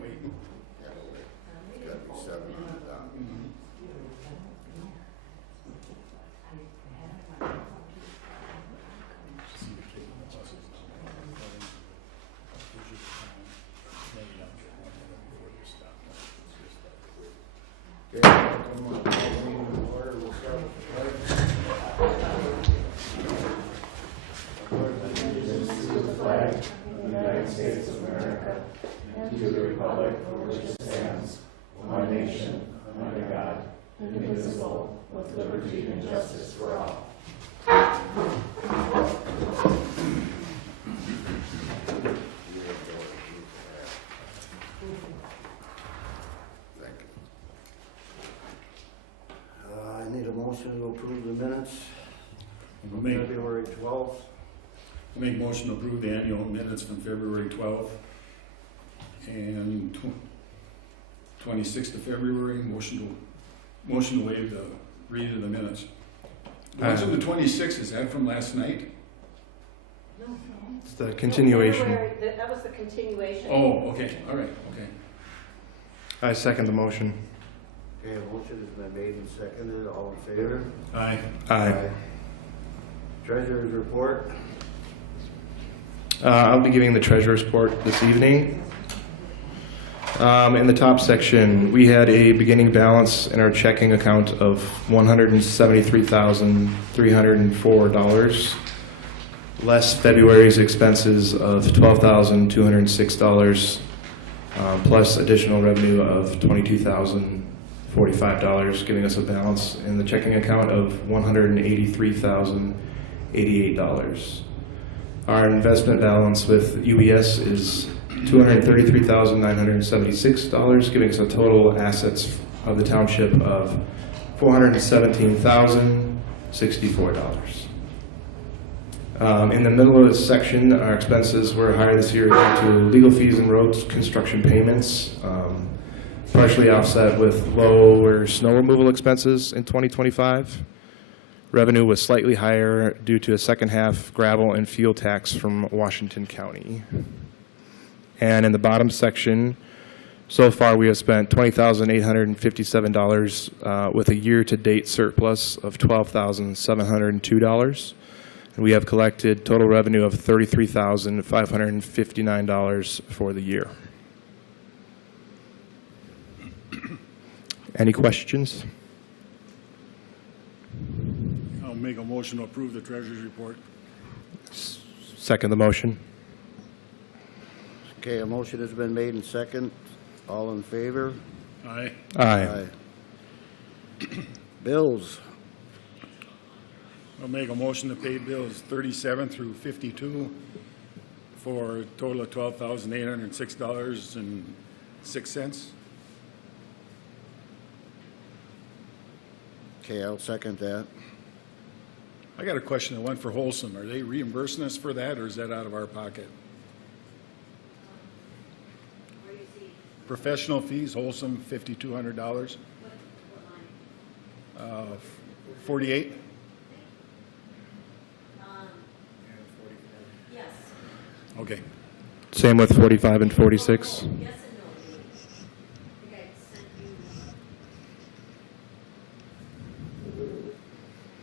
wait. Yeah, we'll wait. It's gotta be 7 on the dot. Okay, come on, call the meeting to order. We'll start with the pledge. of the United States of America, and to the republic for which it stands, one nation, under God, indivisible, with liberty and justice for all. Thank you. I need a motion to approve the minutes from February 12th. I'll make a motion to approve the annual minutes from February 12th and 26th of February. Motion to waive the reading of the minutes. The ones from the 26th, is that from last night? No. It's the continuation. That was the continuation. Oh, okay, all right, okay. I second the motion. Okay, a motion has been made and seconded. All in favor? Aye. Aye. Treasurer's report. I'll be giving the treasurer's report this evening. In the top section, we had a beginning balance in our checking account of $173,304, less February's expenses of $12,206, plus additional revenue of $22,045, giving us a balance in the checking account of $183,088. Our investment balance with UBS is $233,976, giving us a total assets of the township of $417,064. In the middle of this section, our expenses were higher this year due to legal fees and roads construction payments, partially offset with lower snow removal expenses in 2025. Revenue was slightly higher due to a second half gravel and fuel tax from Washington County. And in the bottom section, so far we have spent $20,857 with a year-to-date surplus of $12,702. And we have collected total revenue of $33,559 for the year. Any questions? I'll make a motion to approve the treasurer's report. Second the motion. Okay, a motion has been made and second. All in favor? Aye. Aye. Bills. I'll make a motion to pay bills 37 through 52 for a total of $12,806.06. Okay, I'll second that. I got a question, the one for Holcim. Are they reimbursing us for that, or is that out of our pocket? Where do you see? Professional fees, Holcim, $5,200. What line? 48? Yes. Okay. Same with 45 and 46. Yes and no. I think I sent you.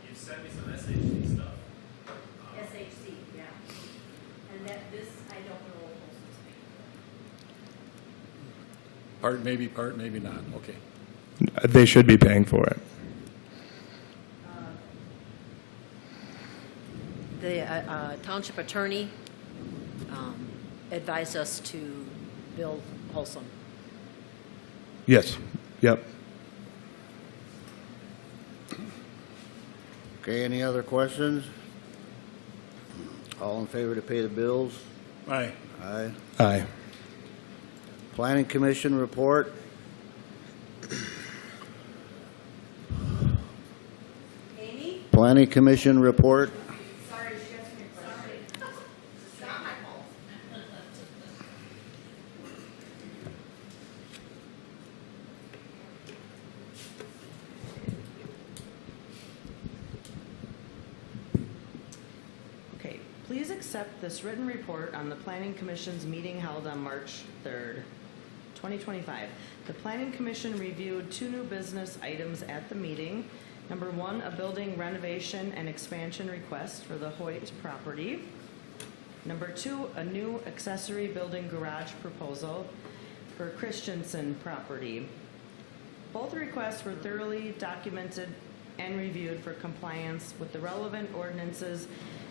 You sent me some SHC stuff. SHC, yeah. And that this, I don't know what Holcim's paying. Part, maybe not. Okay. They should be paying for it. The township attorney advised us to bill Holcim. Yes. Yep. Okay, any other questions? All in favor to pay the bills? Aye. Aye. Aye. Planning Commission report. Amy? Planning Commission report. Sorry, Chef. Sorry. It's not my fault. Okay, please accept this written report on the Planning Commission's meeting held on March 3rd, 2025. The Planning Commission reviewed 2 new business items at the meeting. Number 1, a building renovation and expansion request for the Hoyt property. Number 2, a new accessory building garage proposal for Christensen property. Both requests were thoroughly documented and reviewed for compliance with the relevant ordinances,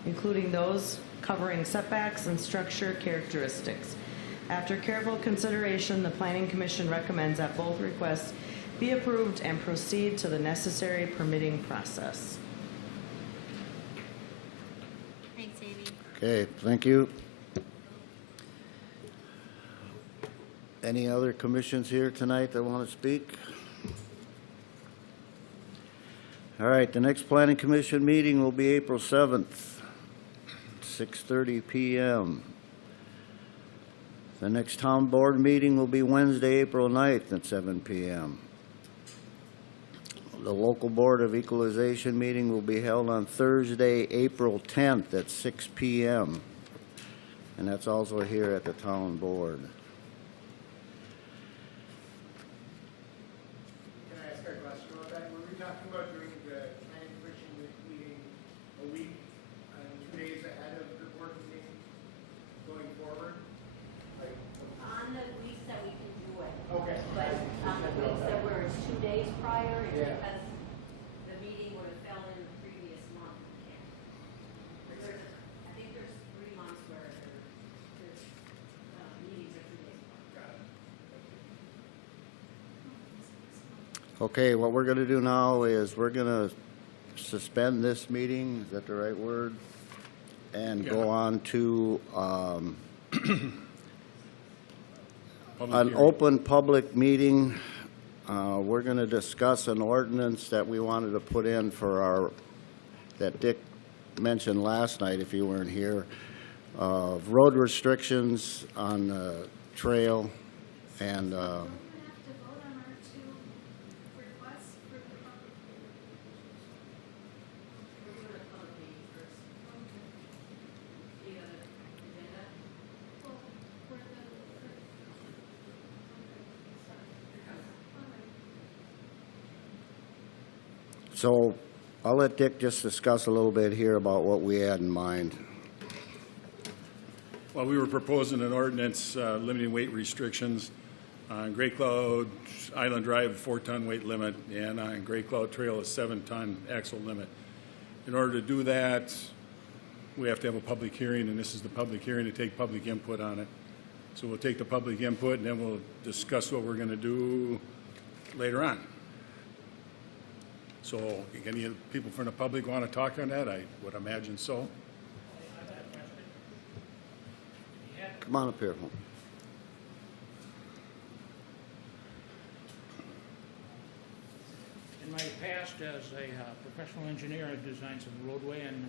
including those covering setbacks and structure characteristics. After careful consideration, the Planning Commission recommends that both requests be approved and proceed to the necessary permitting process. Thanks, Amy. Okay, thank you. Any other commissions here tonight that want to speak? All right, the next Planning Commission meeting will be April 7th, 6:30 p.m. The next town board meeting will be Wednesday, April 9th at 7 p.m. The local Board of Equalization meeting will be held on Thursday, April 10th at 6 p.m. And that's also here at the town board. Can I ask a question about that? Were we talking about doing the planning commission meeting a week and 2 days ahead of the board meeting going forward? Like, On the weeks that we can do it. okay. But on the weeks that were 2 days prior, it's Yeah. because the meeting would have fell in the previous month. I think there's 3 months where there's meetings are 2 days apart. Okay, what we're going to do now is we're going to suspend this meeting, is that the right word? And go Yeah. on to Public an hearing. open public meeting. We're going to discuss an ordinance that we wanted to put in for our, that Dick mentioned last night, if you weren't here, of road restrictions on the trail and We're gonna have to vote on our 2 requests for the public. We're doing a public meeting first. Do you have an agenda? Well, we're the, so I'll let Dick just discuss a little bit here about what we had in mind. Well, we were proposing an ordinance limiting weight restrictions on Gray Cloud Island Drive, 4-ton weight limit, and on Gray Cloud Trail, a 7-ton axle limit. In order to do that, we have to have a public hearing, and this is the public hearing to take public input on it. So we'll take the public input, and then we'll discuss what we're going to do later on. So, any of the people from the public want to talk on that? I would imagine so. Come on up here. In my past as a professional engineer, I designed some roadway, and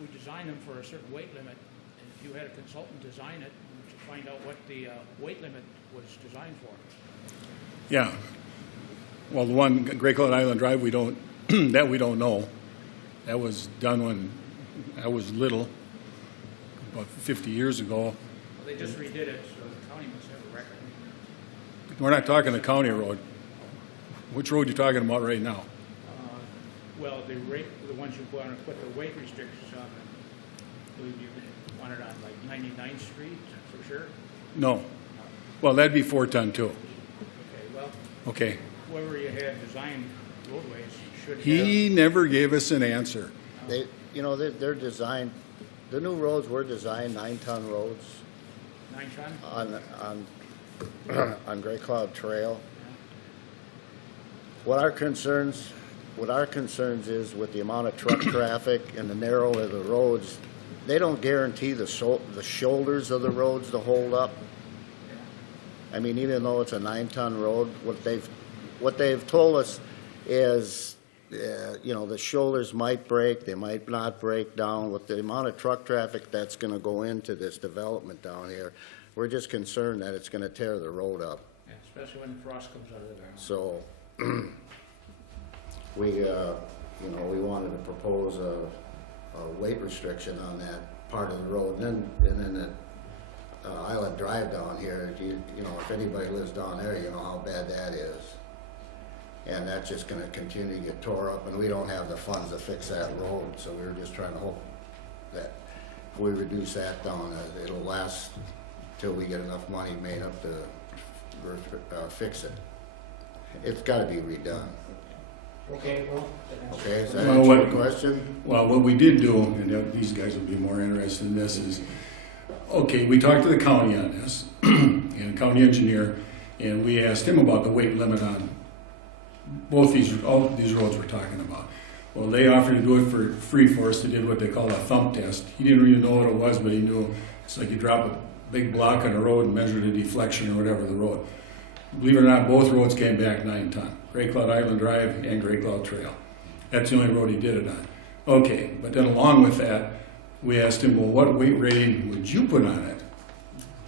we designed them for a certain weight limit. And if you had a consultant design it, to find out what the weight limit was designed for. Yeah. Well, the one, Gray Cloud Island Drive, we don't, that we don't know. That was done when I was little, about 50 years ago. Well, they just redid it, so the county must have a record. We're not talking the county road. Which road are you talking about right now? Well, the ones you want to put the weight restrictions on, I believe you want it on like 99th Street for sure. No. Well, that'd be 4-ton too. Okay, well, Okay. whoever you had designed roadways should have. He never gave us an answer. They, you know, they're designed, the new roads were designed 9-ton roads 9 ton? on Gray Cloud Trail. What our concerns is with the amount of truck traffic and the narrow of the roads, they don't guarantee the shoulders of the roads to hold up. I mean, even though it's a 9-ton road, what they've told us is, you know, the shoulders might break, they might not break down. With the amount of truck traffic that's going to go into this development down here, we're just concerned that it's going to tear the road up. Yeah, especially when the frost comes out of there. So, we, you know, we wanted to propose a weight restriction on that part of the road, and then Island Drive down here, you know, if anybody lives down there, you know how bad that is. And that's just gonna continue to get tore up, and we don't have the funds to fix that road, so we were just trying to hope that if we reduce that down, it'll last till we get enough money made up to fix it. It's gotta be redone. Okay, well, Okay, is that Well, answer your what- question? Well, what we did do, and these guys will be more interested in this, is, okay, we talked to the county on this, and county engineer, and we asked him about the weight limit on all these roads we're talking about. Well, they offered to do it for free for us. They did what they call a thump test. He didn't really know what it was, but he knew it's like you drop a big block on a road and measure the deflection or whatever of the road. Believe it or not, both roads came back 9 ton. Great Cloud Island Drive and Great Cloud Trail. That's the only road he did it on. Okay, but then along with that, we asked him, well, what weight rating would you put on it?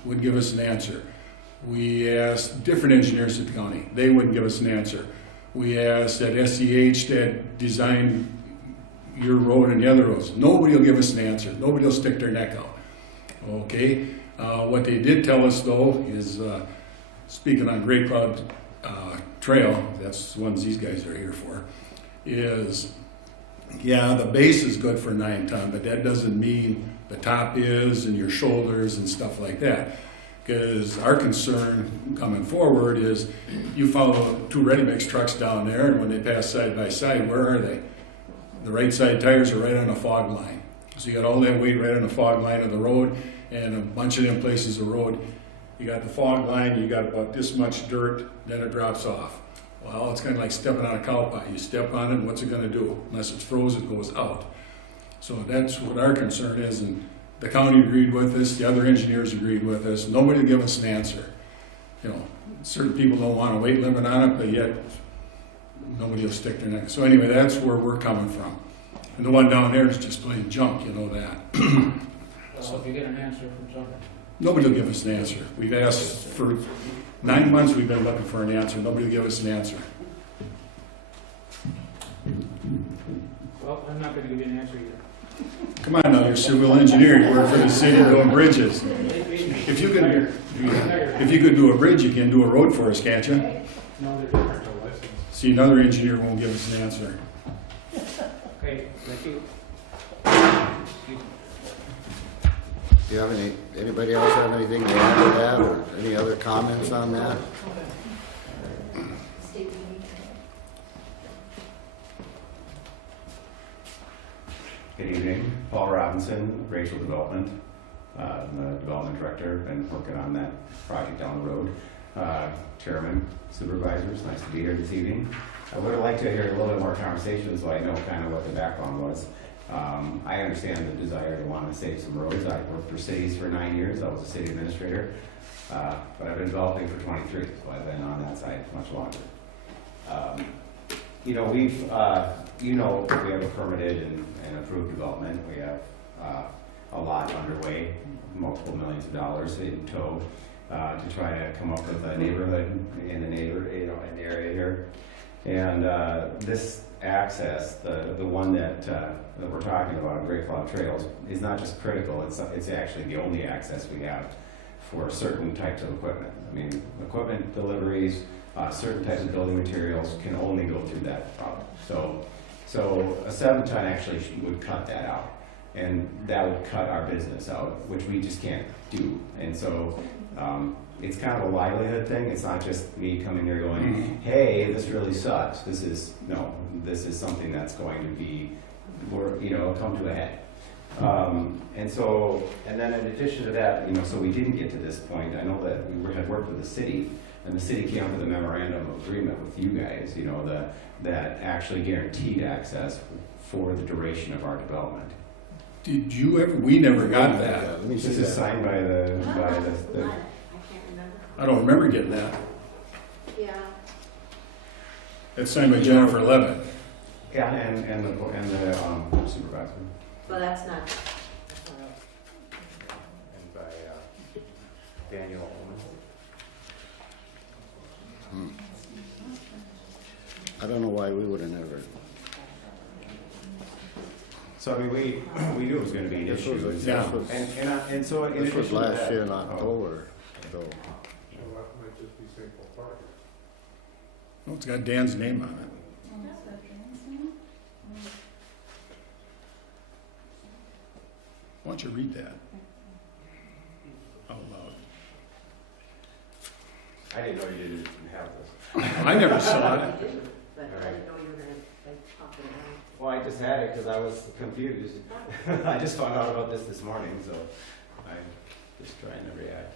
Wouldn't give us an answer. We asked different engineers at the county. They wouldn't give us an answer. We asked at SEH that designed your road and the other roads. Nobody will give us an answer. Nobody will stick their neck out. Okay, what they did tell us though is, speaking on Great Cloud Trail, that's the ones these guys are here for, is, yeah, the base is good for 9 ton, but that doesn't mean the top is and your shoulders and stuff like that. Because our concern coming forward is you follow 2 ready-mix trucks down there, and when they pass side by side, where are they? The right side tires are right on the fog line. So you got all that weight right on the fog line of the road, and a bunch of them places of road, you got the fog line, you got about this much dirt, then it drops off. Well, it's kind of like stepping on a cow pie. You step on it, and what's it going to do? Unless it's frozen, it goes out. So that's what our concern is, and the county agreed with us, the other engineers agreed with us. Nobody will give us an answer. You know, certain people don't want a weight limit on it, but yet nobody will stick their neck. So anyway, that's where we're coming from. And the one down there is just plain junk, you know that. so if you get an answer from somebody. Nobody will give us an answer. We've asked for 9 months, we've been looking for an answer. Nobody will give us an answer. Well, I'm not gonna give you an answer either. Come on now, you're a civil engineer, you work for the city doing bridges. If you could do a bridge, you can do a road for us, can't you? No, they're different. See, another engineer won't give us an answer. Okay, thank you. Do you have anybody else have anything to add to that, or any other comments on that? Good evening, Paul Robinson, Racial Development. I'm the development director, been working on that project down the road. Chairman, supervisors, nice to be here this evening. I would have liked to hear a little bit more conversation so I know kind of what the background was. I understand the desire to want to save some roads. I worked for cities for 9 years. I was a city administrator, but I've been developing for 23, so I've been on that side much longer. You know, we have a permitted and approved development. We have a lot underway, multiple millions of dollars in tow to try to come up with a neighborhood in the area here. And this access, the one that we're talking about, Great Cloud Trails, is not just critical. It's actually the only access we have for certain types of equipment. I mean, equipment deliveries, certain types of building materials can only go through that route. So a 7-ton actually would cut that out, and that would cut our business out, which we just can't do. And so it's kind of a livelihood thing. It's not just me coming here going, hey, this really sucks. This is something that's going to be, come to a head. And then in addition to that, so we didn't get to this point. I know that we had worked with the city, and the city came up with a memorandum of agreement with you guys, that actually guaranteed access for the duration of our development. Did you ever? We never got that. This is signed by the I can't remember. I don't remember getting that. Yeah. It's signed by Jennifer Levitt. Yeah, and the supervisor. Well, that's not. And by Daniel Ullman. I don't know why we would have never. So, I mean, we knew it was gonna be an This issue. was, Yeah. And so in this was addition to last that- year in oh. October, so. Well, that might just be St. Paul Park. Oh, it's got Dan's name on it. Why don't you read that out loud? I didn't know you didn't have this. I never saw it. But I didn't know you were gonna, like, talk it out. Well, I just had it because I was confused. I just found out about this morning, so I'm just trying to react.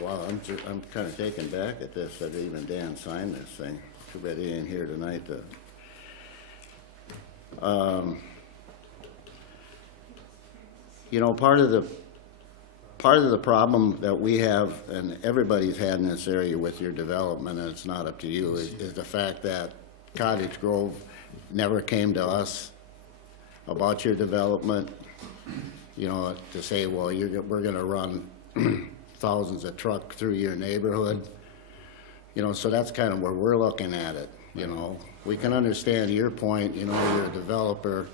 Wow, I'm kind of taken back at this, that even Dan signed this thing. Too bad he ain't here tonight to. You know, part of the problem that we have, and everybody's had in this area with your development, and it's not up to you, is the fact that Cottage Grove never came to us about your development, you know, to say, well, we're gonna run thousands of trucks through your neighborhood. You know, so that's kind of where we're looking at it, you know. We can understand your point, you know, you're a developer.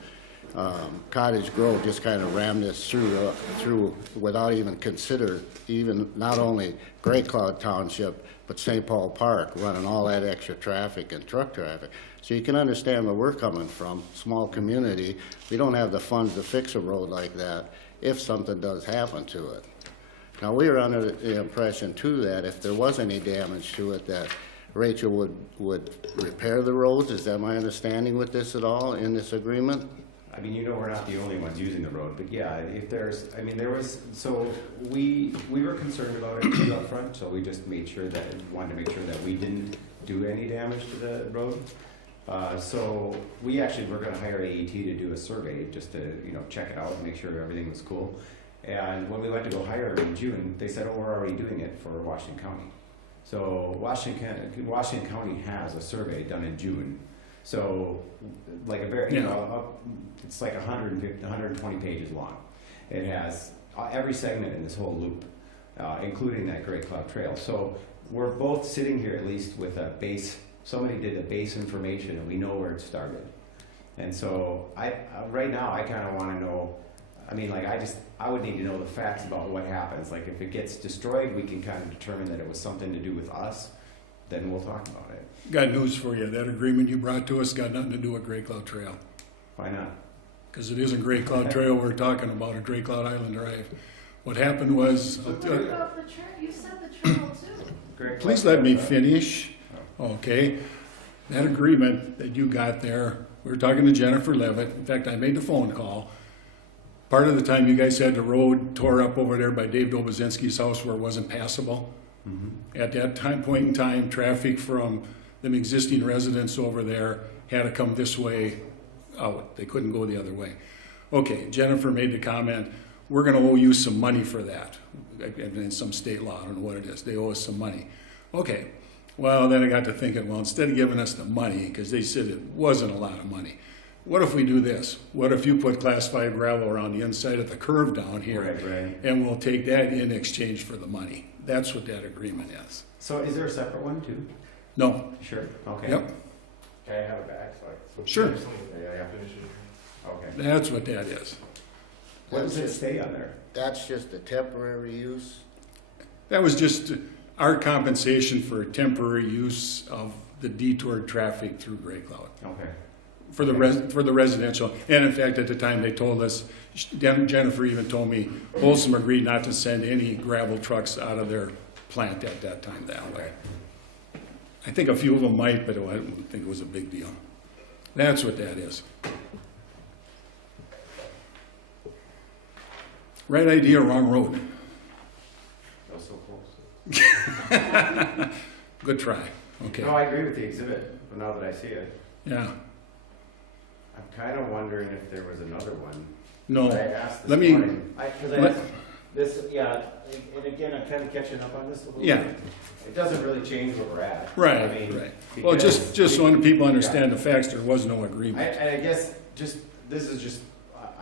Cottage Grove just kind of rammed this through without even not only Gray Cloud Township, but St. Paul Park, running all that extra traffic and truck traffic. So you can understand where we're coming from, small community. We don't have the funds to fix a road like that if something does happen to it. Now, we were under the impression too that if there was any damage to it, that Rachel would repair the roads. Is that my understanding with this at all, in this agreement? I mean, you know, we're not the only ones using the road, but yeah, if there's, I mean, there was, so we were concerned about it too up front, so we just wanted to make sure that we didn't do any damage to the road. So we actually were gonna hire AET to do a survey, just to, you know, check it out and make sure everything was cool. And when we went to go hire them in June, they said, oh, we're already doing it for Washington County. So Washington County has a survey done in June. So, like a very, you know, it's like 120 pages long. It has every segment in this whole loop, including that Great Cloud Trail. So we're both sitting here at least with a base, somebody did the base information and we know where it started. And so right now I kind of want to know, I mean, like I would need to know the facts about what happens. Like if it gets destroyed, we can kind of determine that it was something to do with us, then we'll talk about it. Got news for you. That agreement you brought to us got nothing to do with Gray Cloud Trail. Why not? Because it isn't Gray Cloud Trail we're talking about, or Gray Cloud Island Drive. What happened was... But what about the trail? You said the trail too. Please let me finish. Okay. That agreement that you got there, we were talking to Jennifer Levitt. In fact, I made the phone call. Part of the time you guys had the road tore up over there by Dave Dobozinski's house where it wasn't passable. Mm-hmm. At that point in time, traffic from them existing residents over there had to come this way out. They couldn't go the other way. Okay, Jennifer made the comment, we're going to owe you some money for that. In some state law, I don't know what it is. They owe us some money. Okay, well, then I got to thinking, well, instead of giving us the money, because they said it wasn't a lot of money, what if we do this? What if you put Class 5 gravel around the inside of the curve down here, Right. and we'll take that in exchange for the money? That's what that agreement is. So is there a separate one too? No. Sure, okay. Yep. Can I have it back? Sure. Okay. That's what that is. What does it say on there? That's just a temporary use? That was just our compensation for temporary use of the detoured traffic through Gray Cloud. Okay. For the residential. And in fact, at the time they told us, Jennifer even told me, Holcim agreed not to send any gravel trucks out of their plant at that time that way. I think a few of them might, but I don't think it was a big deal. That's what that is. Right idea, wrong road. That was so close. Good try. Okay. No, I agree with the exhibit, but now that I see it, Yeah. I'm kind of wondering if there was another one. No. That I asked this Let me. morning. Because I asked this, yeah, and again, I'm kind of catching up on this a little Yeah. bit. It doesn't really change where we're at. Right. I mean, Right. Well, just so when people understand the facts, there was no agreement. And I guess this is just,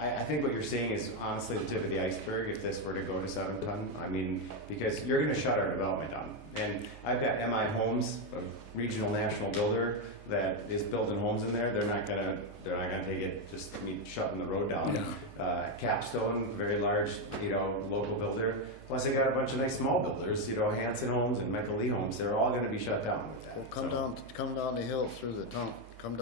I think what you're seeing is honestly the tip of the iceberg if this were to go to 7 ton. I mean, because you're gonna shut our development down. And I've got MI Homes, a regional national builder that is building homes in there. They're not gonna take it, just me shutting the road down. Capstone, very large, local builder. Plus I got a bunch of nice small builders, Hanson Homes and Michael Lee Homes. They're all gonna be shut down with that. Well, come down the hill through the town, come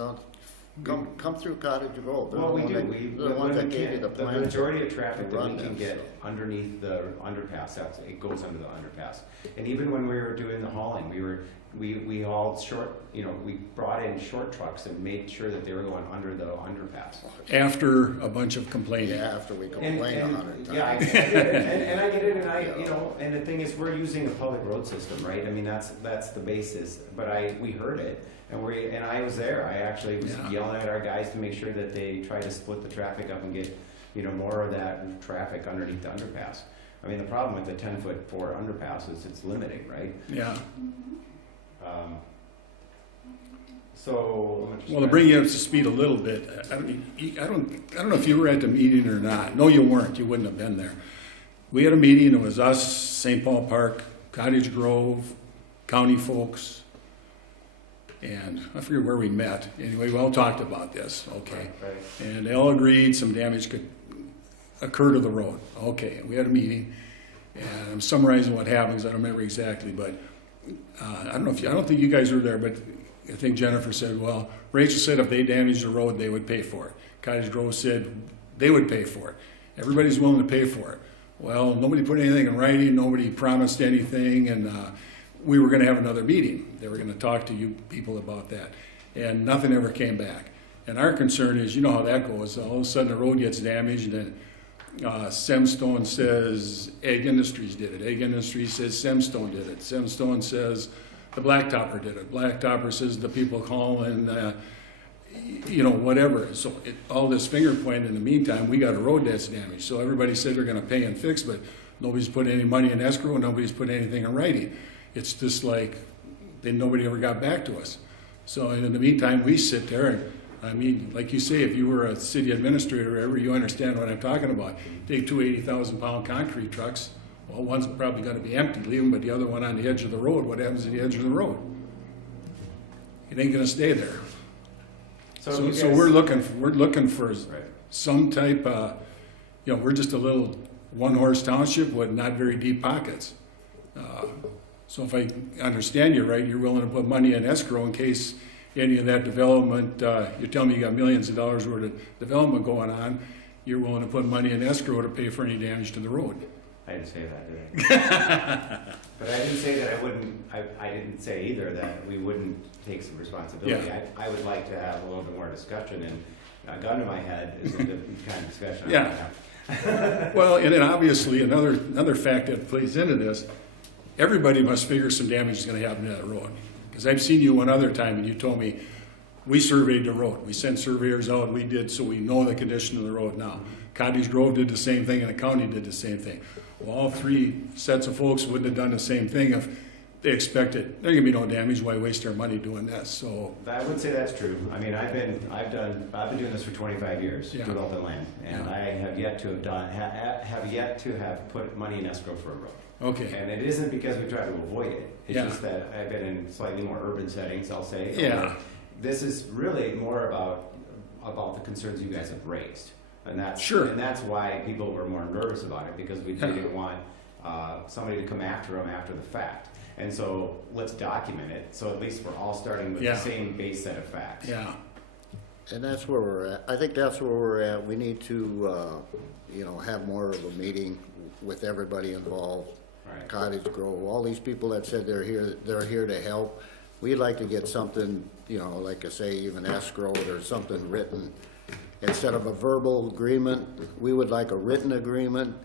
through Cottage Grove. They're Well, we the do. one that- They're the ones that gave you the The plan. majority of traffic to that we run can this, get so. underneath the underpass, it goes under the underpass. And even when we were doing the hauling, we hauled short, we brought in short trucks and made sure that they were going under the underpass. After a bunch of complaining. Yeah, after we complained 100 times. Yeah, I get it, and I get it, and and the thing is, we're using a public road system, right? I mean, that's the basis, but we heard it, and I was there, I actually was yelling at our guys to make sure that they try to split the traffic up and get, more of that traffic underneath the underpass. I mean, the problem with the 10-foot forward underpass is it's limiting, right? Yeah. So. Well, to bring you up to speed a little bit, I don't know if you were at the meeting or not. No, you weren't. You wouldn't have been there. We had a meeting. It was us, St. Paul Park, Cottage Grove, county folks, and I forget where we met. Anyway, we all talked about this. Okay. Right. And they all agreed some damage could occur to the road. Okay. We had a meeting, and I'm summarizing what happens. I don't remember exactly, but I don't think you guys were there, but I think Jennifer said, well, Rachel said if they damaged the road, they would pay for it. Cottage Grove said they would pay for it. Everybody's willing to pay for it. Well, nobody put anything in writing, nobody promised anything, and we were going to have another meeting. They were going to talk to you people about that, and nothing ever came back. And our concern is, you know how that goes. All of a sudden, the road gets damaged, and Semstone says Egg Industries did it. Egg Industries says Semstone did it. Semstone says the Blacktopper did it. Blacktopper says the people calling, whatever. So all this finger pointing. In the meantime, we got a road that's damaged. So everybody said they're going to pay and fix, but nobody's put any money in escrow. Nobody's put anything in writing. It's just like nobody ever got back to us. So in the meantime, we sit there and, I mean, like you say, if you were a city administrator or whatever, you understand what I'm talking about. Take two 80,000-pound concrete trucks. Well, one's probably going to be empty, leave them, but the other one on the edge of the road, what happens at the edge of the road? It ain't going to stay there. So we're looking for some type, we're just a little one-horse township with not very deep pockets. So if I understand you right, you're willing to put money in escrow in case any of that development, you're telling me you got millions of dollars worth of development going on, you're willing to put money in escrow to pay for any damage to the road. I didn't say that, did I? But I didn't say that I didn't say either that we wouldn't take some responsibility. Yeah. I would like to have a little bit more discussion, and a gun to my head is the kind of discussion I Yeah. want to have. Well, and then obviously another fact that plays into this, everybody must figure some damage is going to happen to that road. Because I've seen you one other time and you told me, we surveyed the road. We sent surveyors out, we did, so we know the condition of the road now. Cottage Grove did the same thing and the county did the same thing. Well, all three sets of folks wouldn't have done the same thing if they expected there's going to be no damage. Why waste our money doing this? So I would say that's true. I mean, I've been doing this for 25 years, Yeah. developing land, and Yeah. I have yet to have put money in escrow for a road. okay, And it isn't because we try to avoid it. It's Yeah. just that I've been in slightly more urban settings, I'll say. Yeah. This is really more about the concerns you guys have raised. And that's Sure. And that's why people were more nervous about it, because we didn't want somebody to come after them after the fact. And so let's document it, so at least we're all starting with Yeah. the same base set of facts. yeah, And that's where we're at. I think that's where we're at. We need to, have more of a meeting with everybody involved. Right. Cottage Grove, all these people that said they're here to help. We'd like to get something, like I say, even escrowed or something written. Instead of a verbal agreement, we would like a written agreement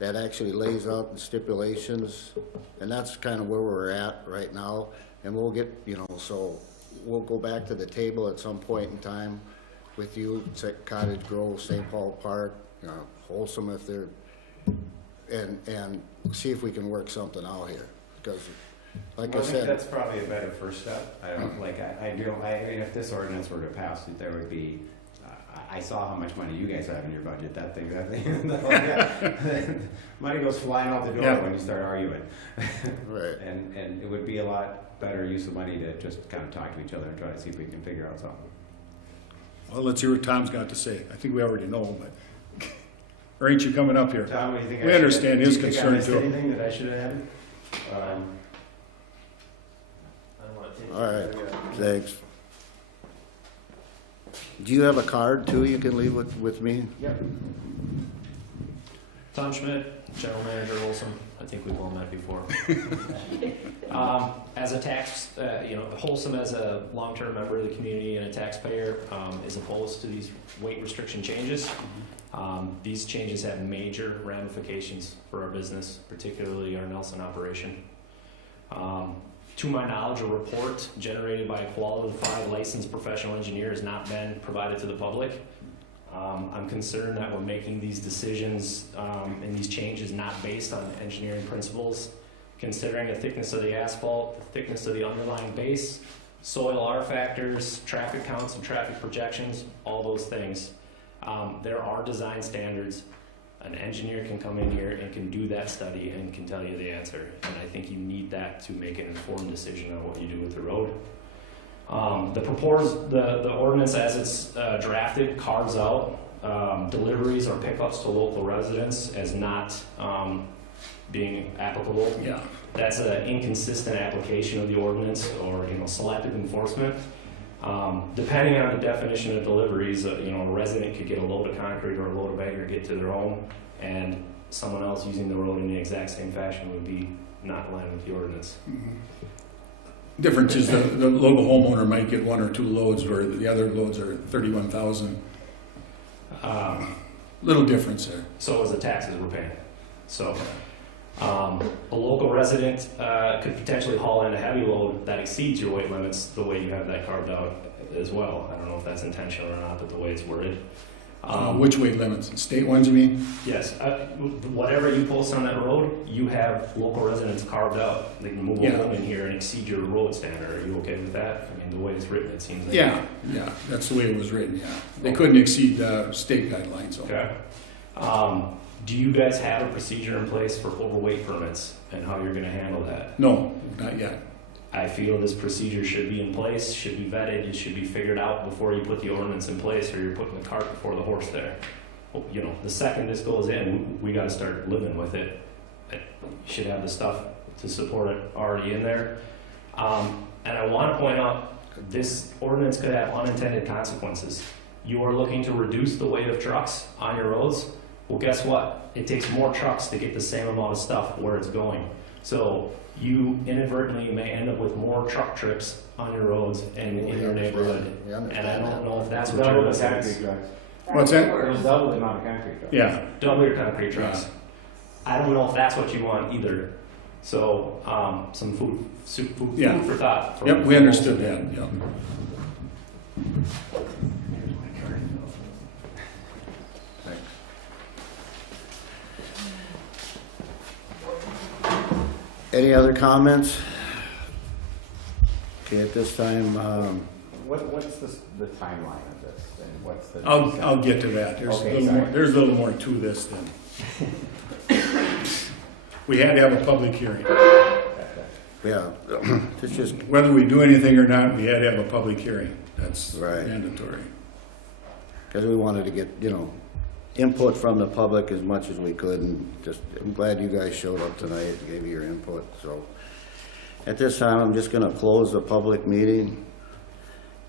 that actually lays out the stipulations. And that's kind of where we're at right now. And we'll get, so we'll go back to the table at some point in time with you, Cottage Grove, St. Paul Park, Holcim if they're, and see if we can work something out here. Because, like Well, I I think said, that's probably a better first step. I mean, if this ordinance were to pass, there would be, I saw how much money you guys have in your budget, that thing, yeah. Money goes flying out the door Yeah. when you start arguing. Right. And it would be a lot better use of money to just kind of talk to each other and try to see if we can figure out something. Well, let's hear what Tom's got to say. I think we already know, but, or ain't you coming up here? Tom, what do you think? We understand his concern, Do you think I too. missed anything that I should have had? I don't want to take. All right, thanks. Do you have a card too you can leave with me? Yep. Tom Schmidt, General Manager, Holcim. I think we've all met before. As a tax, Holcim as a long-term member of the community and a taxpayer is opposed to these weight restriction changes. These changes have major ramifications for our business, particularly our Nelson operation. To my knowledge, a report generated by a qualified licensed professional engineer has not been provided to the public. I'm concerned that we're making these decisions and these changes not based on engineering principles, considering the thickness of the asphalt, the thickness of the underlying base, soil R factors, traffic counts and traffic projections, all those things. There are design standards. An engineer can come in here and can do that study and can tell you the answer. And I think you need that to make an informed decision on what you do with the road. The ordinance as it's drafted carves out deliveries or pickups to local residents as not being applicable. Yeah. That's an inconsistent application of the ordinance, or selective enforcement. Depending on the definition of deliveries, a resident could get a load of concrete or a load of aggregate get to their home, and someone else using the road in the exact same fashion would be not in line with the ordinance. Difference is the local homeowner might get 1 or 2 loads, where the other loads are 31,000. Little difference there. So as the taxes we're paying. So a local resident could potentially haul in a heavy load that exceeds your weight limits the way you have that carved out as well. I don't know if that's intentional or not, but the way it's worded. Which weight limits? State ones, you mean? Yes, whatever you post on that road, you have local residents carved out. They can move Yeah. along in here and exceed your road standard. Are you okay with that? I mean, the way it's written, it seems like. Yeah, that's the way it was written, yeah. They couldn't exceed state guidelines. So. Okay. Do you guys have a procedure in place for overweight permits and how you're gonna handle that? No, not yet. I feel this procedure should be in place, should be vetted, it should be figured out before you put the ordinance in place, or you're putting the cart before the horse there. The second this goes in, we gotta start living with it. You should have the stuff to support it already in there. And I wanna point out, this ordinance could have unintended consequences. You are looking to reduce the weight of trucks on your roads. Well, guess what? It takes more trucks to get the same amount of stuff where it's going. So you inadvertently may end up with more truck trips on your roads and in your neighborhood. And I don't know if that's what you're looking at. What's that? There's double the amount of concrete trucks. Yeah. Double your concrete trucks. I don't know if that's what you want either. So some food Yeah. for thought. Yep, we understood that, yeah. Any other comments? Okay, at this time, What's the timeline of this, and what's the? I'll get to that. Okay, sorry. There's a little more to this than. We had to have a public hearing. yeah, it's just, Whether we do anything or not, we had to have a public hearing. That's Right. mandatory. because we wanted to get, input from the public as much as we could, and I'm glad you guys showed up tonight and gave your input, so. At this time, I'm just gonna close the public meeting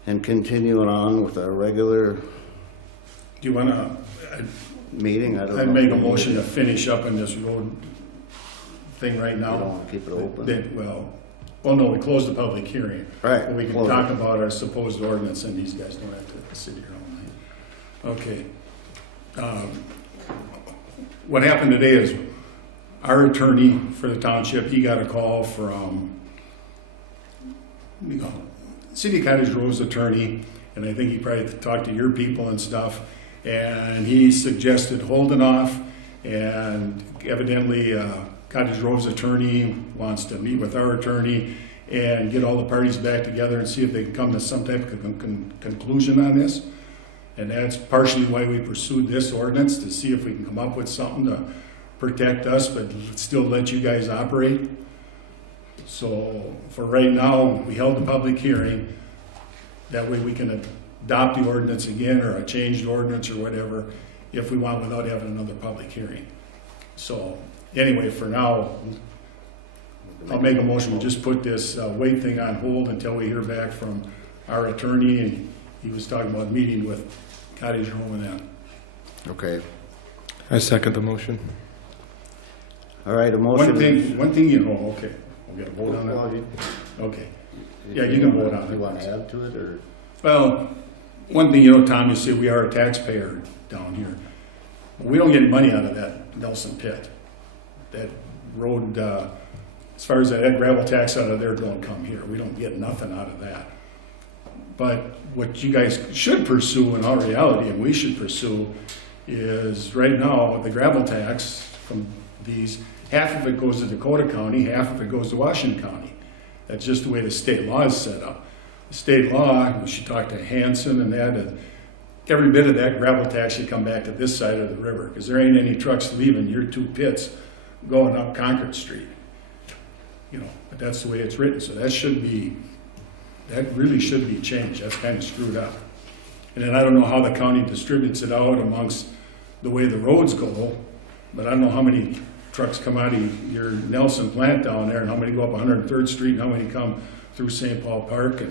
and continue on with our regular Do you want to, meeting. I don't know. I'd make a motion to finish up in this road thing right You now. don't wanna keep it open. Well, no, we closed the public hearing. Right. But we can close talk it. about our supposed ordinance, and these guys don't have to sit here all night. Okay. What happened today is our attorney for the township, he got a call from, City of Cottage Grove's attorney, and I think he probably talked to your people and stuff, and he suggested holding off, and evidently Cottage Grove's attorney wants to meet with our attorney and get all the parties back together and see if they can come to some type of conclusion on this. And that's partially why we pursued this ordinance, to see if we can come up with something to protect us, but still let you guys operate. So for right now, we held the public hearing. That way we can adopt the ordinance again, or a changed ordinance or whatever, if we want, without having another public hearing. So anyway, for now, I'll make a motion, we just put this waive thing on hold until we hear back from our attorney, and he was talking about meeting with Cottage Home and that. Okay. I second the motion. All right, a motion. One thing, you know, okay, we'll get a vote on that. Okay. Yeah, you can vote on it. You want to add to it, or? Well, one thing, you know, Tom, you say we are a taxpayer down here. We don't get any money out of that Nelson pit. That road, as far as that gravel tax out of there don't come here. We don't get nothing out of that. But what you guys should pursue in all reality, and we should pursue, is right now, the gravel tax from these, half of it goes to Dakota County, half of it goes to Washington County. That's just the way the state law is set up. The state law, we should talk to Hanson and that, every bit of that gravel tax should come back to this side of the river, because there ain't any trucks leaving your two pits going up Concord Street. You know, but that's the way it's written, so that really should be changed. That's kind of screwed up. And then I don't know how the county distributes it out amongst the way the roads go, but I don't know how many trucks come out of your Nelson plant down there, and how many go up 103rd Street, and how many come through St. Paul Park.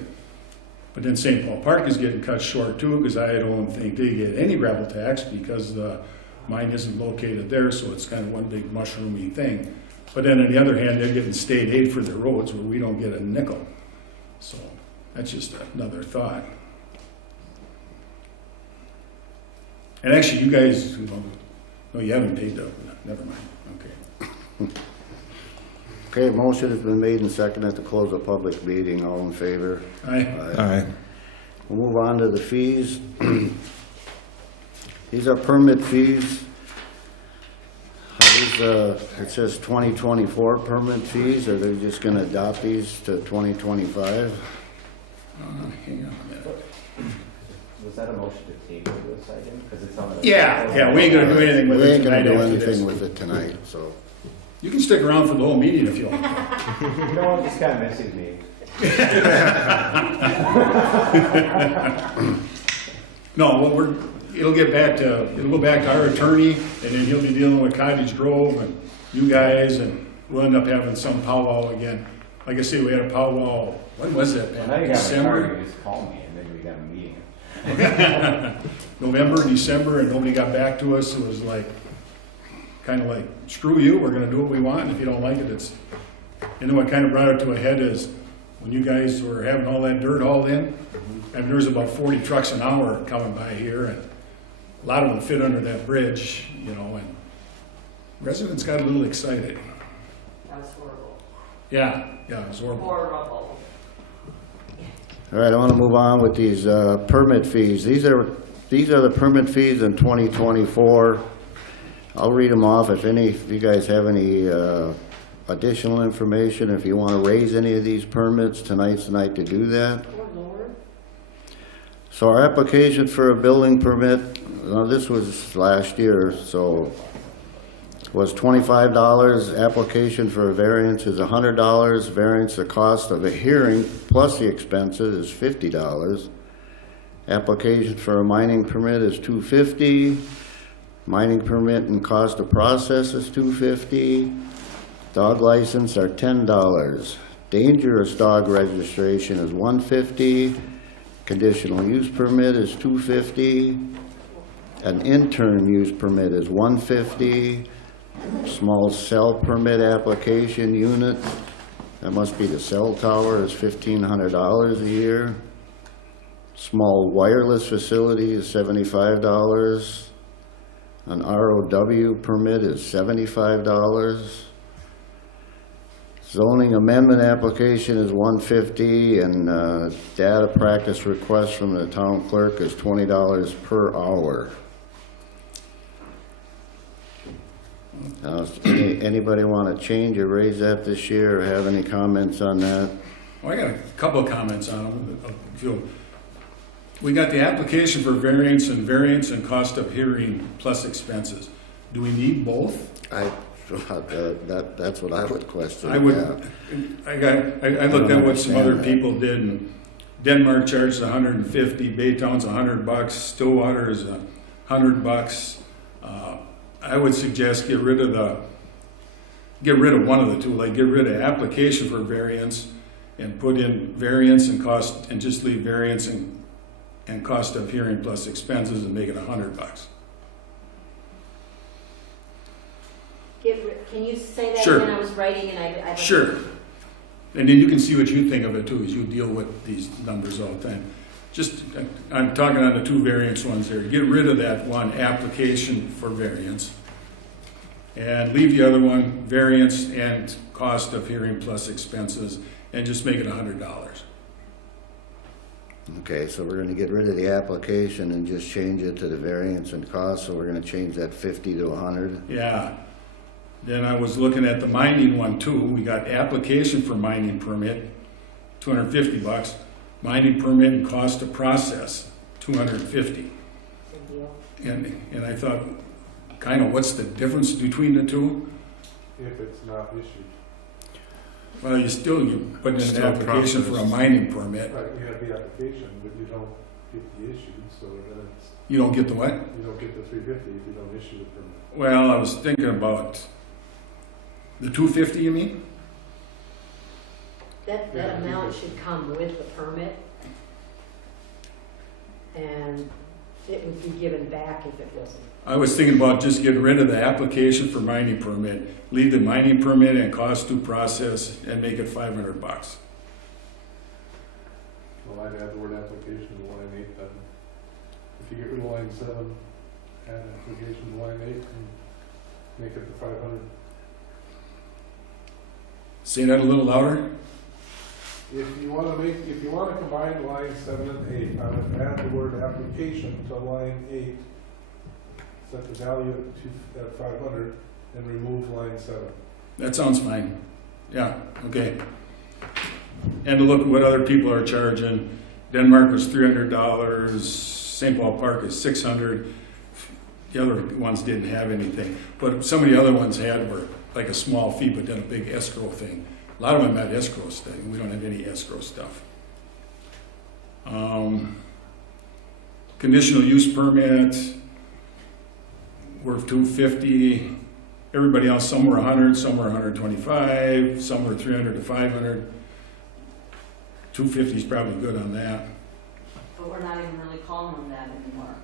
But then St. Paul Park is getting cut short too, because I don't think they get any gravel tax, because the mine isn't located there, so it's kind of one big mushroomy thing. But then on the other hand, they're getting state aid for their roads, where we don't get a nickel. So that's just another thought. And actually, you guys, no, you haven't paid the, never mind, okay. Okay, motion has been made and seconded to close the public meeting. All in favor? Aye. Aye. We'll move on to the fees. These are permit fees. These, it says 2024 permit fees. Are they just going to adopt these to 2025? Hang on a minute. Was that a motion to table this item? Because it's on the. Yeah, we ain't gonna do anything with We it ain't going tonight to do after this. anything with it tonight, so. You can stick around for the whole meeting if you want. No, it just kind of messes me. No, well, it'll go back to our attorney, and then he'll be dealing with Cottage Grove and you guys, and we'll end up having some powwow again. Like I say, we had a powwow, when was that, Now Pat? you got my December? card, you just call me, and then we got a meeting. November, December, and nobody got back to us. It was like, kind of like, screw you, we're gonna do what we want, and if you don't like it, it's, and then what kind of brought it to a head is, when you guys were having all that dirt hauled in, I mean, there was about 40 trucks an hour coming by here, and a lot of them fit under that bridge, you know, and residents got a little excited. That was horrible. Yeah, it was horrible. Horrible. All right, I want to move on with these permit fees. These are the permit fees in 2024. I'll read them off. If you guys have any additional information, if you want to raise any of these permits, tonight's the night to do that. Oh, Lord. So our application for a building permit, this was last year, so was $25. Application for a variance is $100. Variance, the cost of a hearing plus the expenses is $50. Application for a mining permit is $250. Mining permit and cost of process is $250. Dog license are $10. Dangerous dog registration is $150. Conditional use permit is $250. An intern use permit is $150. Small cell permit application unit, that must be the cell tower, is $1,500 a year. Small wireless facility is $75. An ROW permit is $75. Zoning amendment application is $150, and data practice request from the town clerk is $20 per hour. Anybody want to change or raise that this year, or have any comments on that? Well, I got a couple of comments on them. we got the application for variance and cost of hearing plus expenses. Do we need both? That's what I would question. I would, yeah. I looked at what some other understand that. people did, and Denmark charges $150, Baytown's $100, Stillwater is $100. I would suggest get rid of one of the two, like get rid of application for variance and put in variance and cost, and just leave variance and cost of hearing plus expenses and make it $100. Can you say that Sure. again? I was writing and I. Sure. And then you can see what you think of it too, as you deal with these numbers all the time. Just, I'm talking on the two variance ones there. Get rid of that one, application for variance. And leave the other one, variance and cost of hearing plus expenses, and just make it $100. Okay, so we're gonna get rid of the application and just change it to the variance and cost, so we're gonna change that 50 to 100? Yeah. Then I was looking at the mining one too. We got application for mining permit, $250. Mining permit and cost to process, $250. And I thought, kind of what's the difference between the two? If it's not issued. Well, you put in an Still application for a process. mining permit. Right, you have the application, but you don't get the issued, so then it's, You don't get the what? you don't get the 350 if you don't issue the permit. Well, I was thinking about the 250, you mean? That Yeah, amount because- should come with the permit. And it would be given back if it wasn't. I was thinking about just getting rid of the application for mining permit, leave the mining permit and cost to process, and make it $500. Well, I'd add the word application to line 8 then. If you get rid of line 7, add application to line 8 and make it the 500. Say that a little louder. If you wanna combine line 7 and 8, I would add the word application to line 8, set the value at 500, and remove line 7. That sounds fine. Yeah, okay. And to look at what other people are charging. Denmark was $300, St. Paul Park is $600. The other ones didn't have anything. But some of the other ones had were like a small fee, but then a big escrow thing. A lot of them had escrow stuff. We don't have any escrow stuff. Conditional use permit, worth $250. Everybody else, some were $100, some were $125, some were $300 to $500. $250 is probably good on that. But we're not even really calling them that anymore.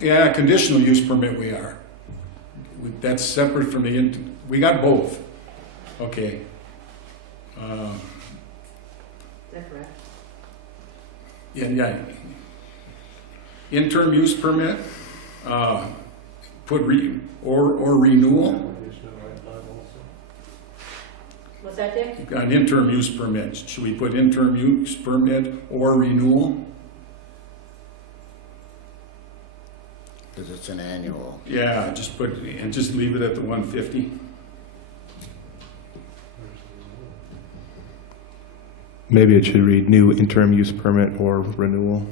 Yeah, conditional use permit we are. That's separate from the, we got both. Okay. Is that correct? Yeah. Interim use permit, put or renewal. Application in line 5 also. What's that, Dick? You've got an interim use permit. Should we put interim use permit or renewal? Because it's an annual. Yeah, just put, and just leave it at the 150. Maybe it should read new interim use permit or renewal.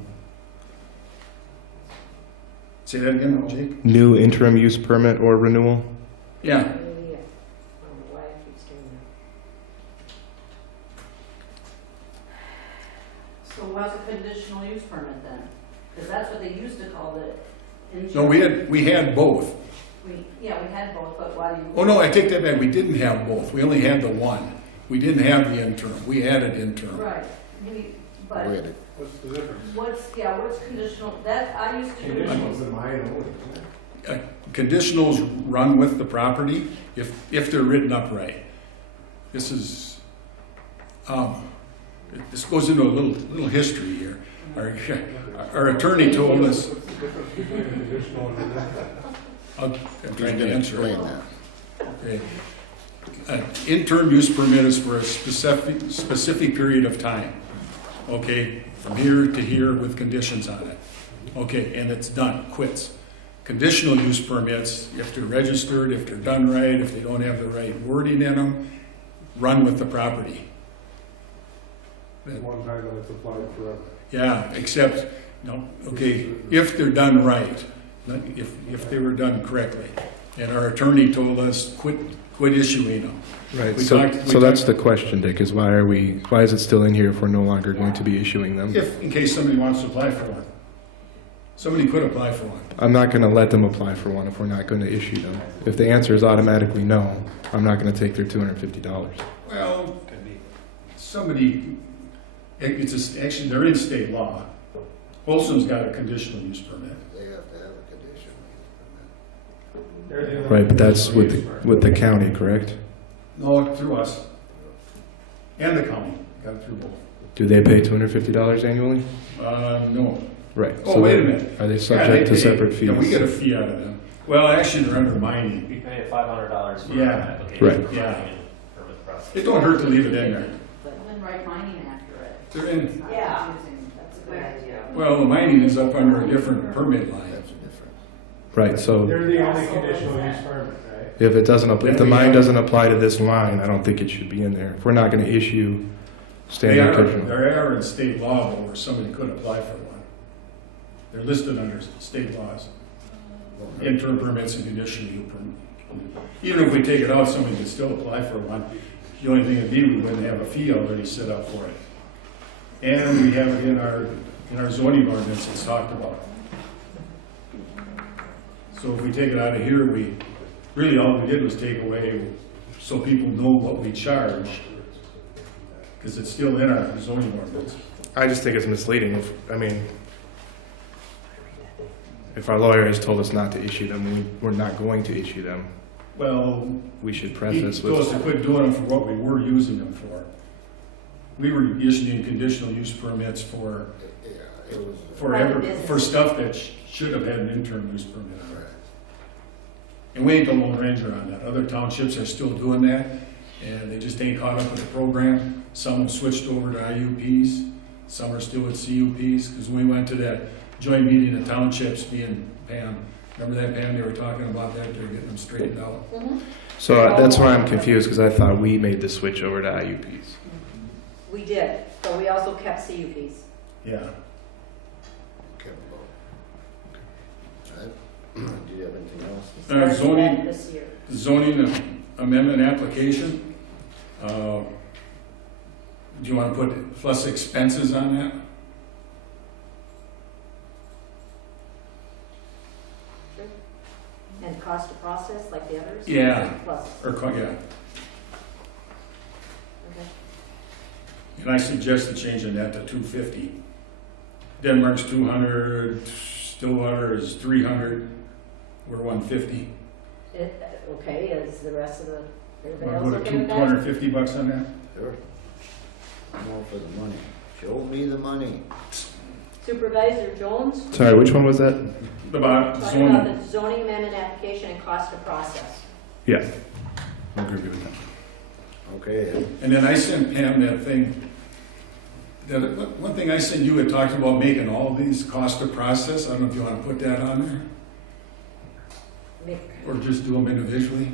Say that again, Jake? New interim use permit or renewal? Yeah, I don't know why I keep saying that. So what's a conditional use permit then? Because that's what they used to call it. no, we had both. We had both, but why do you? Oh, no, I take that back. We didn't have both. We only had the one. We didn't have the interim. We added interim. Right, but Wait, What's the difference? what's conditional, that, I used to do. Conditionals in mine only. Conditionals run with the property if they're written up right. This is, this goes into a little history here. Our attorney told us, What's the difference between a conditional and renewal? I'm he's trying gonna to answer it. explain that. Okay. Interim use permit is for a specific period of time. Okay, from here to here with conditions on it. Okay, and it's done, quits. Conditional use permits, if they're registered, if they're done right, if they don't have the right wording in them, run with the property. One time and it's applied forever. Yeah, except No, okay, if they're done right, not if they were done correctly. And our attorney told us, quit issuing them. Right, We so talked- so that's the question, Dick, is why is it still in here if we're no longer going to be issuing them? If, in case somebody wants to apply for one. Somebody could apply for one. I'm not going to let them apply for one if we're not going to issue them. If the answer is automatically no, I'm not going to take their $250. Well, somebody, actually, they're in state law. Holcim's got a conditional use permit. They have to have a conditional use permit. They're the only Right, but that's conditional with the county, correct? No, through us. And the county, got it through both. Do they pay $250 annually? No. Right. Oh, so wait a then minute. Are they Yeah, subject to pay- separate fees? Yeah, we get a fee out of them. Well, actually, they're under mining. We pay $500 for Yeah. an application. Right. for Yeah. mining and permit process. It don't hurt to leave it in there. But then write mining after it. They're in, It's not Yeah. confusing. That's a good idea. well, the mining is up under a different permit line. That's a difference. Right, so They're the only conditional use permit, right? if it doesn't, if the Yeah. mine doesn't apply to this line, I don't think it should be in there. If we're not going to issue They standard are, conditional. they are in state law though, where somebody could apply for one. They're listed under state laws. Interim permits and conditional use permit. Even if we take it out, somebody could still apply for one. The only thing would be, we wouldn't have a fee already set up for it. And we have it in our zoning ordinance, it's talked about. So if we take it out of here, really all we did was take away, so people know what we charge, because it's still in our zoning ordinance. I just think it's misleading. If our lawyer has told us not to issue them, we're not going to issue them. Well, We should he preface told us with, to quit doing them for what we were using them for. We were issuing conditional use permits for Yeah, it was. for stuff that should have had an interim use permit on it. And we ain't the lone ranger on that. Other townships are still doing that, and they just ain't caught up with the program. Some have switched over to IUPs, some are still at CUPs, because we went to that joint meeting of townships, me and Pam. Remember that, Pam? They were talking about that, they were getting them straightened out. so that's why I'm confused, because I thought we made the switch over to IUPs. We did, but we also kept CUPs. Yeah. Kept low. Do you have anything else? Starting that Zoning, this year. zoning amendment application. Do you want to put plus expenses on that? And cost to process like the others? Yeah. Plus, Or, yeah. okay. And I suggested changing that to 250. Denmark's 200, Stillwater is 300, we're 150. Okay, is the rest of the, everybody Want else to go okay to with that? 250 bucks on that? Sure. More for the money. Show me the money. Supervisor Jones, Sorry, which one was that? About talking about zoning. the zoning amendment application and cost to process. Yeah. I agree with that. Okay, And then I sent Pam that thing. One thing I sent you had talked about making all these cost of process. I don't know if you want to put that on there or just do them individually.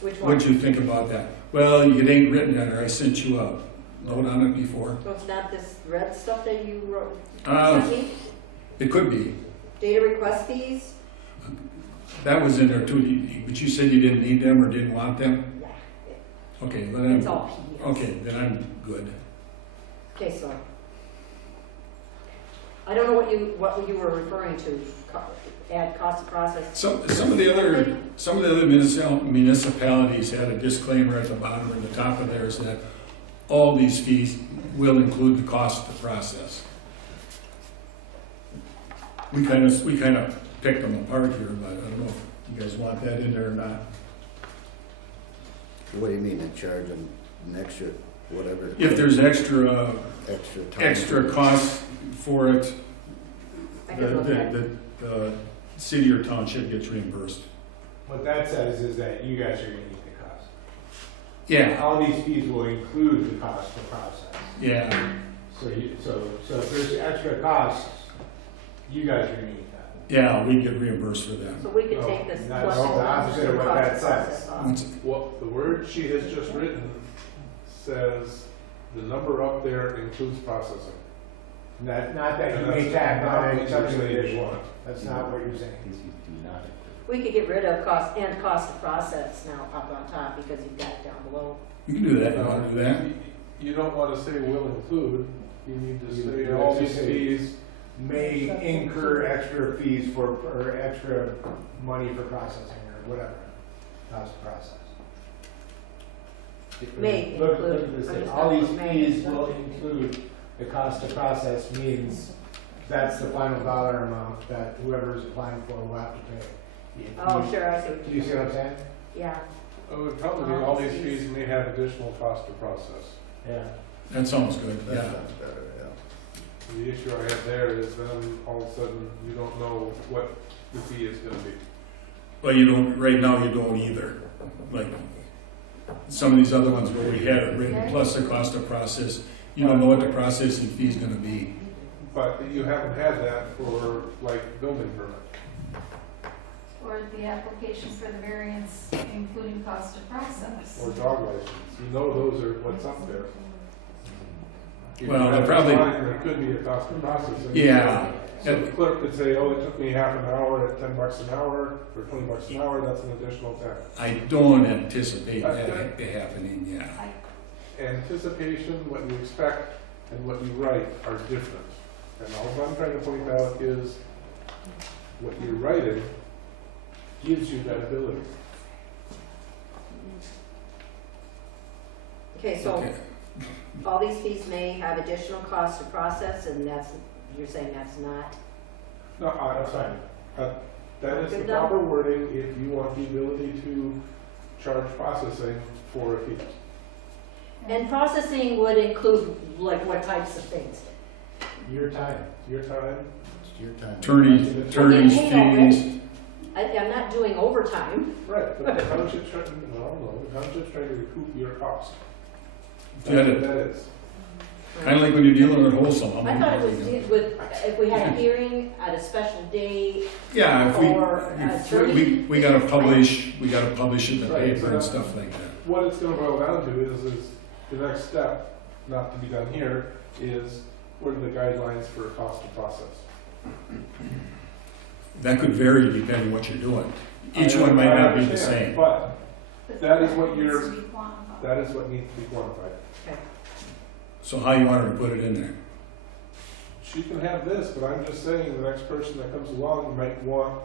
Which one? What'd you think about that? Well, it ain't written on there. I sent you a note on it before. So it's not this red stuff that you wrote, Uh, sent me? It could be. Data request fees? That was in there too, but you said you didn't need them or didn't want them? Yeah, Okay, then it's I'm, all PDFs. okay, then I'm good. Okay, so. I don't know what you were referring to, add cost of process. Some of the other municipalities had a disclaimer at the bottom or the top of theirs that all these fees will include the cost of the process. We kind of picked them apart here, but I don't know if you guys want that in there or not. what do you mean, they charge them an extra, whatever? If there's extra Extra time. costs for it, I can look at it. the city or township gets reimbursed. What that says is that you guys are gonna eat the cost. Yeah, All these fees will include the cost of process. yeah, So if there's extra costs, you guys are gonna eat that. yeah, we get reimbursed for that. So we could take this That's plus the the opposite of what that cost of says. process off. Once- What the word she has just written says the number up there includes processing. Not that you may And tack that's on not any what you're something saying you additional. want. That's not what you're saying. We could get rid of cost to process now up on top because you've got it down below. You can do that, you wanna do that? You don't want to say will include, you need to You say have all to these say- fees. May incur extra fees or extra money for processing or whatever, cost to process. May Look include- at this I'm thing. just All gonna these put may fees instead. will include the cost to process means that's the final dollar amount that whoever's applying for will have to pay. Oh, sure, I see what Do you're you see what I'm saying? Yeah. It would probably be all these fees may have additional cost to process. Yeah. That sounds good, That yeah. sounds better, yeah. The issue I have there is then all of a sudden you don't know what the fee is gonna be. Well, you don't, right now you don't either. Like, some of these other ones where we had it written, plus the cost of process, you don't know what the processing fee is gonna be. But you haven't had that for like building permit. Or the application for the variance, including cost of process. Or dog license, you know those are what's up there. If Well, you they're have a probably- sign, there could be a cost of processing. Yeah. So the clerk could say, oh, it took me half an hour at $10 an hour, or $20 an hour, that's an additional tax. I don't anticipate That's that happening, yeah. Anticipation, what you expect, and what you write are different. And all I'm trying to point out is, what you're writing gives you that ability. Okay, so Okay. all these fees may have additional costs to process, and that's, you're saying that's not? No, I'm sorry. That is the Good enough? proper wording if you want the ability to charge processing for a fee. And processing would include, like, what types of things? Your time. Your time, It's your time. Attorney's We're getting paid fees, I'm not doing overtime. right, but the township's trying, no, the township's trying to recoup your cost. Yeah, That's what that is. kinda like when you're dealing with Holcim. how I many thought it people was you got? with, if we had a hearing at a special day, Yeah, if or we gotta publish, we gotta publish it in the Right, paper so and that- stuff like that. What it's gonna boil down to is the next step, not to be done here, is what are the guidelines for cost of process? That could vary depending on what you're doing. Each one might I not be the understand, same. But But that is what needs you're- to be quantified. that is what needs to be quantified. So how you want her to put it in there? She can have this, but I'm just saying the next person that comes along might want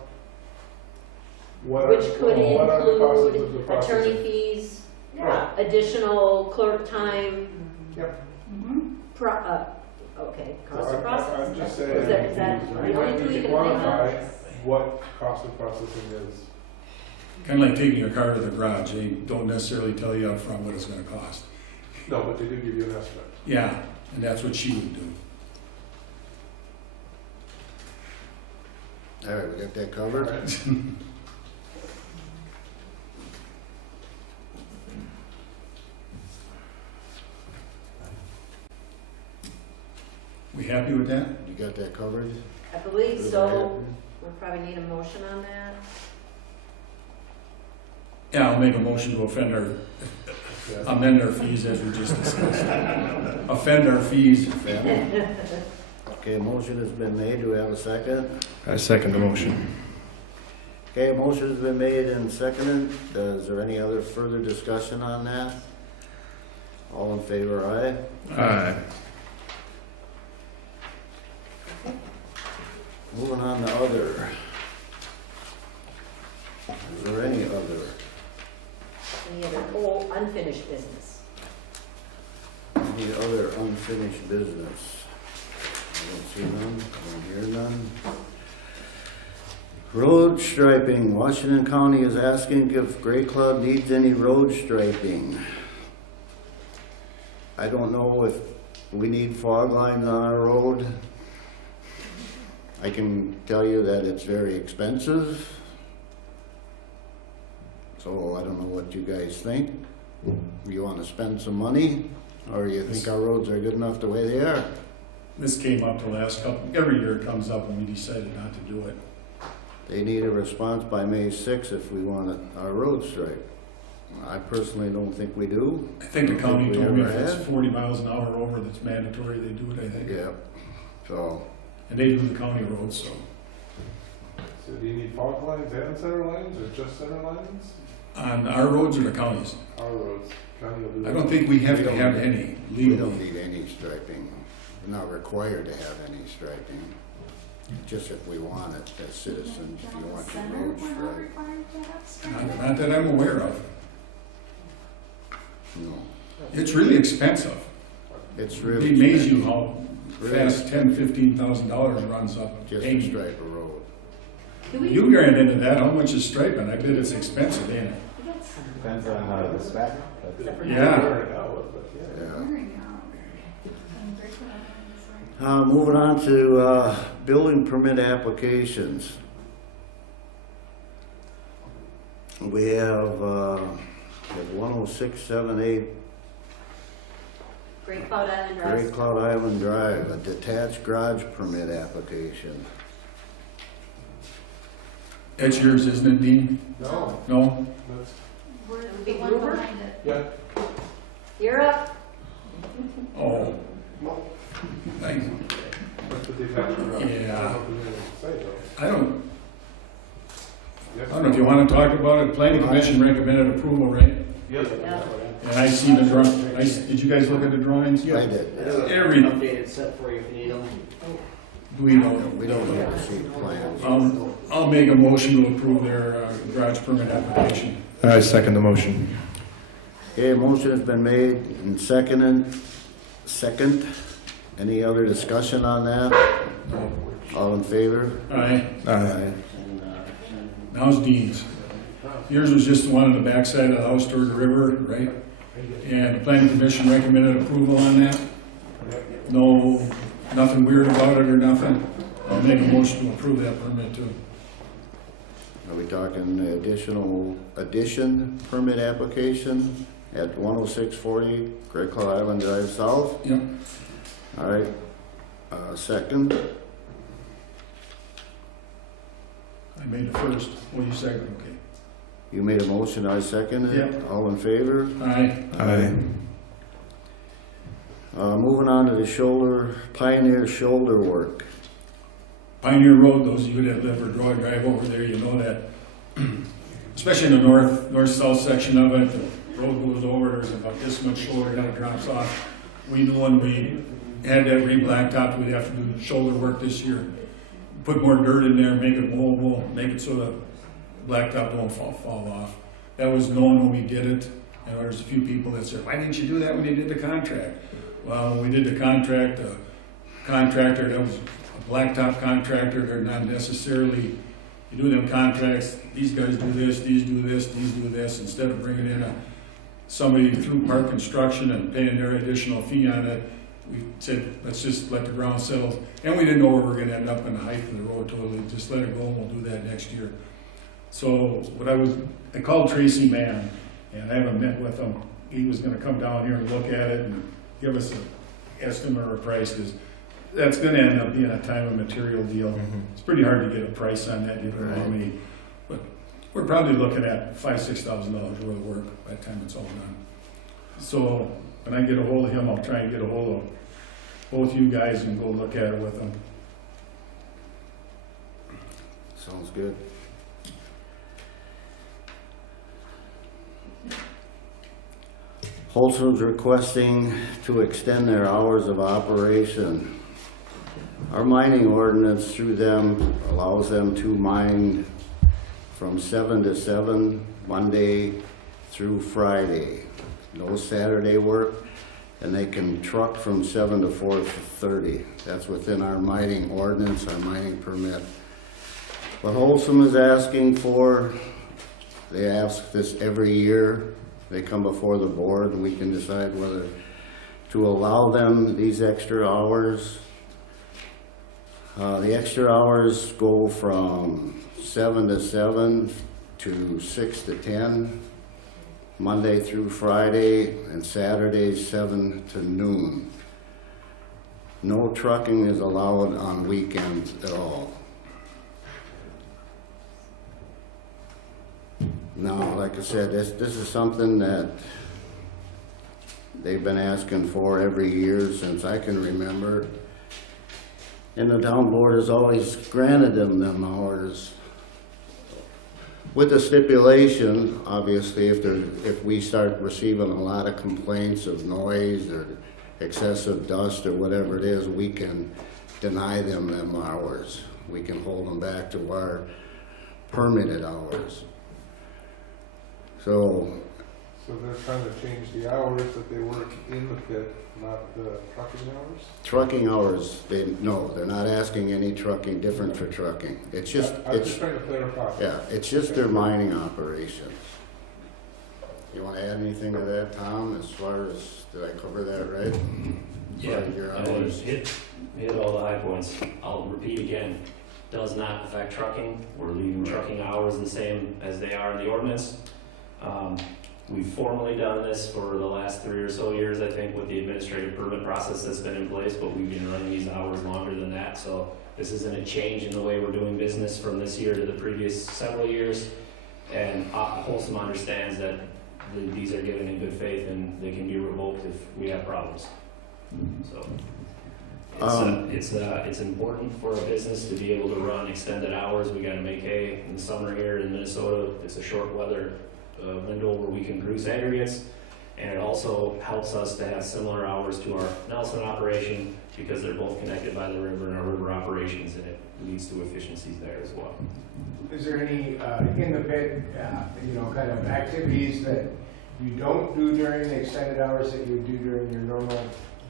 what are, which could what are the costs of the include processing? attorney fees, Right. additional clerk time, Mhm. okay, So cost of process. I'm just Is saying, that the we only might two need you to can think quantify of? what cost of processing is. Kinda like taking your car to the garage, they don't necessarily tell you up front what it's gonna cost. No, but they do give you an estimate. Yeah, and that's what she would do. All right, we got that covered? We happy with that? You got that covered? I believe so. We'll probably need a motion on that. Yeah, I'll make a motion to amend our fees as we just discussed. Offend our fees. Okay, a motion has been made. Do we have a second? I second the motion. Okay, a motion has been made and seconded. Is there any other further discussion on that? All in favor, aye? Aye. Moving on to other. Is there any other? Any other whole unfinished business? Any other unfinished business? I don't see none, I don't hear none. Road striping, Washington County is asking if Gray Cloud needs any road striping. I don't know if we need fog lines on our road. I can tell you that it's very expensive. So I don't know what you guys think. You want to spend some money, or you think our roads are good enough the way they are? This came up the last couple, every year it comes up and we decided not to do it. They need a response by May 6th if we want our road striped. I personally don't think we do. I think the Don't county think we told me if ever it's have. 40 miles an hour over, that's mandatory, they do it, I think. Yeah. So, And they do the county roads, so. So do you need fault lines and center lines, or just center lines? On our roads or the counties? Our roads, county will do. I don't think we have to have any we legally. don't need any striping. We're not required to have any striping. Just if we want it as citizens, if you want your roads striped. Not that I'm aware of. No, It's really expensive. it's It really. amazes you how Really? fast $10,000-$15,000 runs up. Just to pavement. stripe a road. Do we? You ran into that, how much is striping? I bet it's expensive, ain't it? Depends on the spec. Yeah. Wear it out, but yeah. Yeah. Moving on to, building permit applications. We have, 10678 Great Cloud Island Great Drive. Cloud Island Drive, a detached garage permit application. That's yours, isn't it, Dean? No, No? that's, We're the Big one mover? behind it. yeah. You're up. Oh. Thanks. That's what they've had. Yeah. Say though. I don't Yes. know if you want to talk about it. Planning Commission recommended approval, right? Yes. Yeah. And I see the drawing. Did you guys look at the drawings? I did. Every, do Updated set for you if you need them. we know? We don't need to see plans. I'll make a motion to approve their garage permit application. I second the motion. Okay, a motion has been made and seconded. Second. Any other discussion on that? All in favor? Aye. Aye. Now's Dean's. Yours was just the one on the backside of the house toward the river, right? And the planning commission recommended approval on that? No, nothing weird about it or nothing? I'll make a motion to approve that permit too. Are we talking addition permit application at 10640 Great Cloud Island Drive South? Yep. All right, second. I made the first. Well, you second, okay. You made a motion, I seconded it. Yep. All in favor? Aye. Aye. Moving on to the Pioneer shoulder work. Pioneer Road, those of you that live or drive over there, you know that, especially in the north-south section of it, the road goes over, there's about this much shoulder, then it drops off. We knew when we had that re-blacktop, we'd have to do shoulder work this year. Put more dirt in there, make it mobile, make it so the blacktop don't fall off. That was known when we did it, and there's a few people that said, why didn't you do that when you did the contract? Well, when we did the contract, the contractor, that was a blacktop contractor, they're not necessarily, you do them contracts, these guys do this, these do this, these do this, instead of bringing in somebody through Park Construction and paying their additional fee on it, we said, let's just let the ground settle. And we didn't know where we were gonna end up in the height of the road totally, just let it go and we'll do that next year. So I called Tracy Mann, and I haven't met with him. He was gonna come down here and look at it and give us an estimate or a price, because that's gonna end up being a time and material deal. It's pretty hard to get a price on that, you don't know how many, but we're probably looking at $5,000–6,000 worth of work by the time it's all done. So when I get a hold of him, I'll try and get a hold of both you guys and go look at it with him. Sounds good. Holcim's requesting to extend their hours of operation. Our mining ordinance through them allows them to mine from 7 to 7, Monday through Friday. No Saturday work, and they can truck from 7 to 4:30. That's within our mining ordinance, our mining permit. What Holcim is asking for, they ask this every year. They come before the board and we can decide whether to allow them these extra hours. The extra hours go from 7 to 7 to 6 to 10, Monday through Friday, and Saturdays 7 to noon. No trucking is allowed on weekends at all. Now, like I said, this is something that they've been asking for every year since I can remember. And the town board has always granted them hours. With the stipulation, obviously, if we start receiving a lot of complaints of noise or excessive dust or whatever it is, we can deny them hours. We can hold them back to our permitted hours. So they're trying to change the hours that they work in the pit, not the trucking hours? trucking hours, they're not asking any trucking different for trucking. It's just, I'm just trying to clarify. yeah, it's just their mining operations. You want to add anything to that, Tom, as far as, did I cover that right? Yeah, Your I mean, hours? hit all the high points. I'll repeat again, does not affect trucking. We're leaving trucking hours the same as they are in the ordinance. We've formally done this for the last 3 or so years, I think, with the administrative permit process that's been in place, but we've been running these hours longer than that, so this isn't a change in the way we're doing business from this year to the previous several years. And Holcim understands that these are given in good faith and they can be revoked if we have problems. So it's important for a business to be able to run extended hours. We got to make hay in the summer here in Minnesota. It's a short weather window where we can produce aggregates, and it also helps us to have similar hours to our Nelson operation because they're both connected by the river and our river operations, and it leads to efficiencies there as well. Is there any, in the pit, kind of activities that you don't do during the extended hours that you do during your normal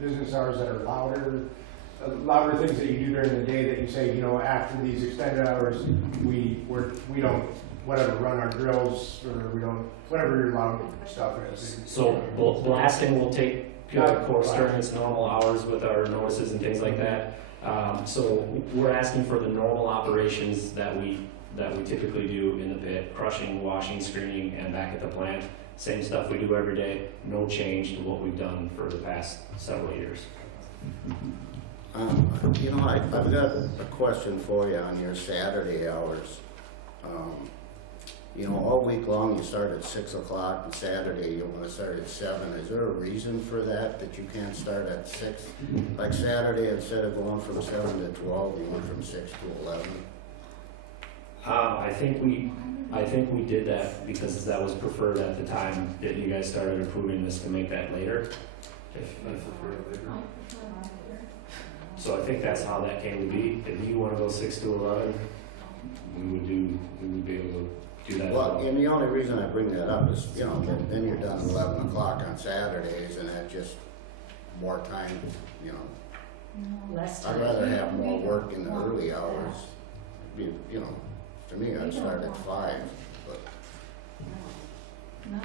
business hours that are louder things that you do during the day that you say, after these extended hours, we don't, run our drills, or we don't, whatever your loud stuff is. So blasting will take course during its normal hours with our notices and things like that. So we're asking for the normal operations that we typically do in the pit: crushing, washing, screening, and back at the plant. Same stuff we do every day. No change to what we've done for the past several years. I've got a question for you on your Saturday hours. All week long you start at 6 o'clock, and Saturday you want to start at 7. Is there a reason for that you can't start at 6? Like Saturday, instead of going from 7 to 12, you went from 6 to 11? I think we did that because that was preferred at the time that you guys started approving this, to make that later. So I think that's how that came to be. If you want to go 6 to 11, we would be able to do that. Well, and the only reason I bring that up is, then you're done at 11 o'clock on Saturdays, and that's just more time, Less time. I'd rather have more work in the early hours. To me, I'd start at 5, but, No.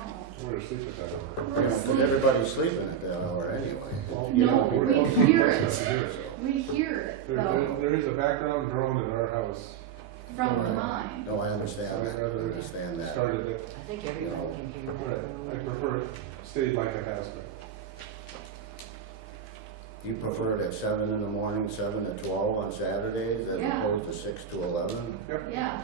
We're asleep at that hour. because everybody's sleeping at that hour anyway. No, we hear it. So, We hear it, though, there is a background drone in our house. from the mine. No, I understand that, I'd rather understand that. started it, I think everybody can hear right, I prefer it stayed like it has been. You prefer it at 7 in the morning, 7 to 12 on Saturdays, as Yeah. opposed to 6 to 11? Yeah.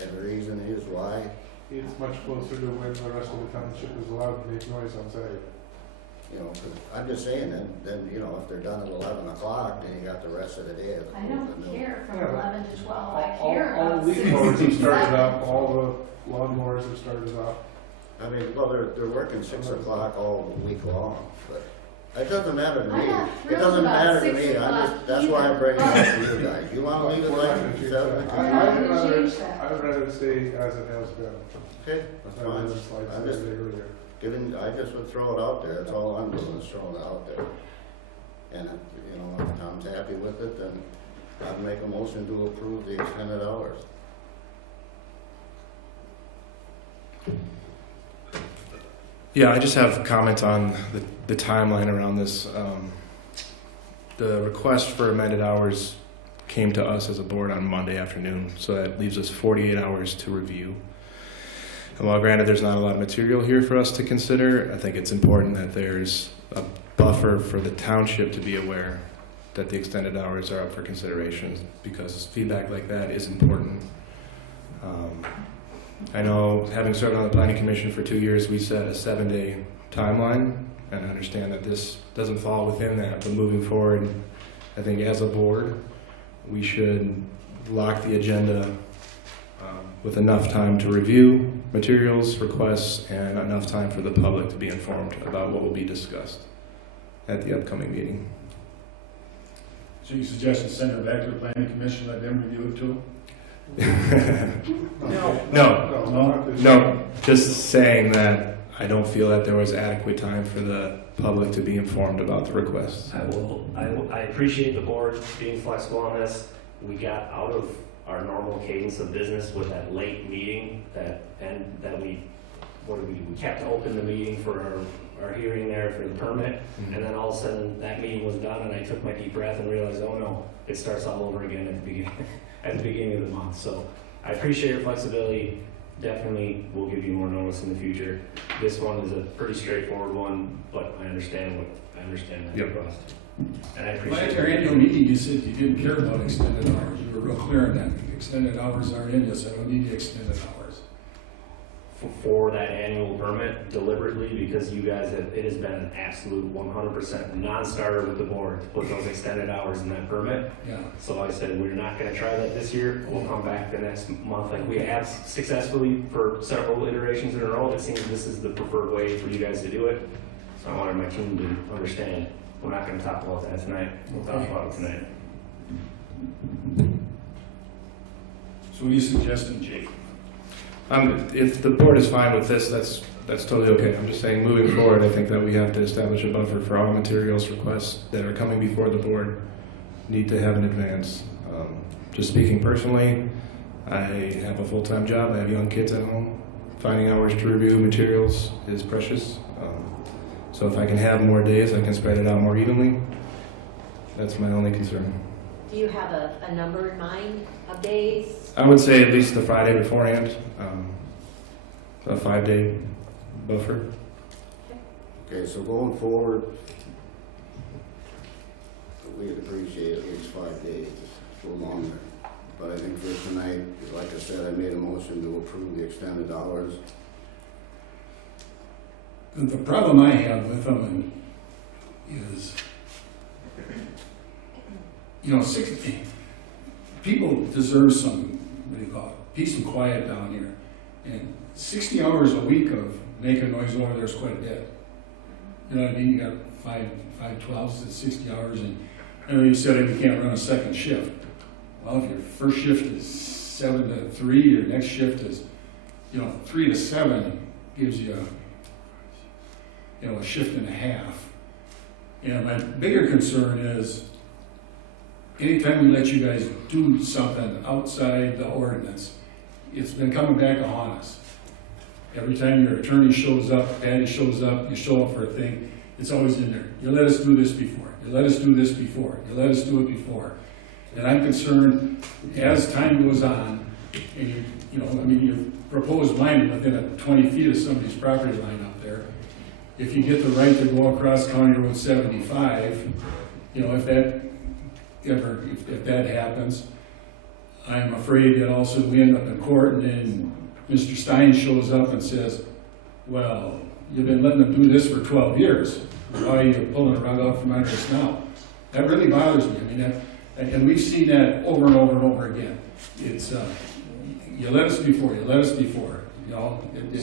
And the reason is why? It's much closer to when the rest of the township is allowed to make noise on Saturday. 'Cause I'm just saying then, if they're done at 11 o'clock, then you got the rest of the day. as I opposed to don't no- care from Yeah, but 11 to 12. I care All about leaf 6 mowers have to started 7. up, all the lawnmowers have started up. I mean, well, they're working 6 o'clock all week long, but it doesn't matter to I'm me. not It thrilled doesn't about matter to 6 me, o'clock that's why I'm either, bringing it up but- to you guys. You wanna leave it We're like not gonna change 7 that. o'clock? We're not gonna I'd rather- change that. I'd rather stay as it has been. Okay, that's Rather fine. than slide I'm just Saturday earlier. I just would throw it out there, that's all I'm doing is throwing it out there. And, if Tom's happy with it, then I'd make a motion to approve the extended hours. Yeah, I just have comments on the timeline around this. The request for amended hours came to us as a board on Monday afternoon, so that leaves us 48 hours to review. And while granted there's not a lot of material here for us to consider, I think it's important that there's a buffer for the township to be aware that the extended hours are up for consideration, because feedback like that is important. I know, having served on the planning commission for 2 years, we set a 7-day timeline, and I understand that this doesn't fall within that, but moving forward, I think as a board, we should lock the agenda with enough time to review materials, requests, and enough time for the public to be informed about what will be discussed at the upcoming meeting. So you suggest send it back to the planning commission, let them review it too? No, just saying that I don't feel that there was adequate time for the public to be informed about the request. I appreciate the board being flexible on this. We got out of our normal cadence of business with that late meeting we kept open the meeting for our hearing there for the permit. Mhm. And then all of a sudden that meeting was done and I took my deep breath and realized, oh no, it starts all over again at the beginning, at the beginning of the month. So I appreciate your flexibility. Definitely will give you more notice in the future. This one is a pretty straightforward one, but I understand that Yep. request. And I Well, appreciate at your annual meeting, you said you didn't care about extended hours. You were real clear on that. Extended hours aren't in this. I don't need the extended hours. for that annual permit deliberately, because you guys have, it has been an absolute 100% non-starter with the board to put those extended hours in that permit. Yeah. So I said, we're not gonna try that this year. We'll come back the next month like we have successfully for several iterations in a row. It seems this is the preferred way for you guys to do it. So I wanted my team to understand. We're not gonna talk about that tonight. We'll talk about it tonight. So what are you suggesting, Jake? If the board is fine with this, that's totally okay. I'm just saying, moving forward, I think that we have to establish a buffer for all materials requests that are coming before the board need to have in advance. Just speaking personally, I have a full-time job. I have young kids at home. Finding hours to review materials is precious. So if I can have more days, I can spread it out more evenly. That's my only concern. Do you have a number in mind of days? I would say at least the Friday beforehand, a 5-day buffer. Okay, so going forward, we'd appreciate at least 5 days, or longer. But I think for tonight, like I said, I made a motion to approve the extended hours. The problem I have with them is, you know, people deserve some, what do you call it, peace and quiet down here. And 60 hours a week of making noise over there is quite a bit. You know what I mean? You got 5/12s at 60 hours, and I know you said you can't run a second shift. Well, if your first shift is 7 to 3, your next shift is, 3 to 7, gives you a shift and a half. And my bigger concern is, anytime we let you guys do something outside the ordinance, it's been coming back to haunt us. Every time your attorney shows up, Patty shows up, you show up for a thing, it's always in there. You let us do this before. You let us do this before. You let us do it before. And I'm concerned, as time goes on, and you propose line within 20 feet of somebody's property line up there. If you get the right to go across County Road 75, if that happens, I'm afraid that also we end up in court and then Mr. Stein shows up and says, well, you've been letting them do this for 12 years. Why are you pulling the rug out from under us now? That really bothers me. And we've seen that over and over and over again. It's, you let us before, you let us before.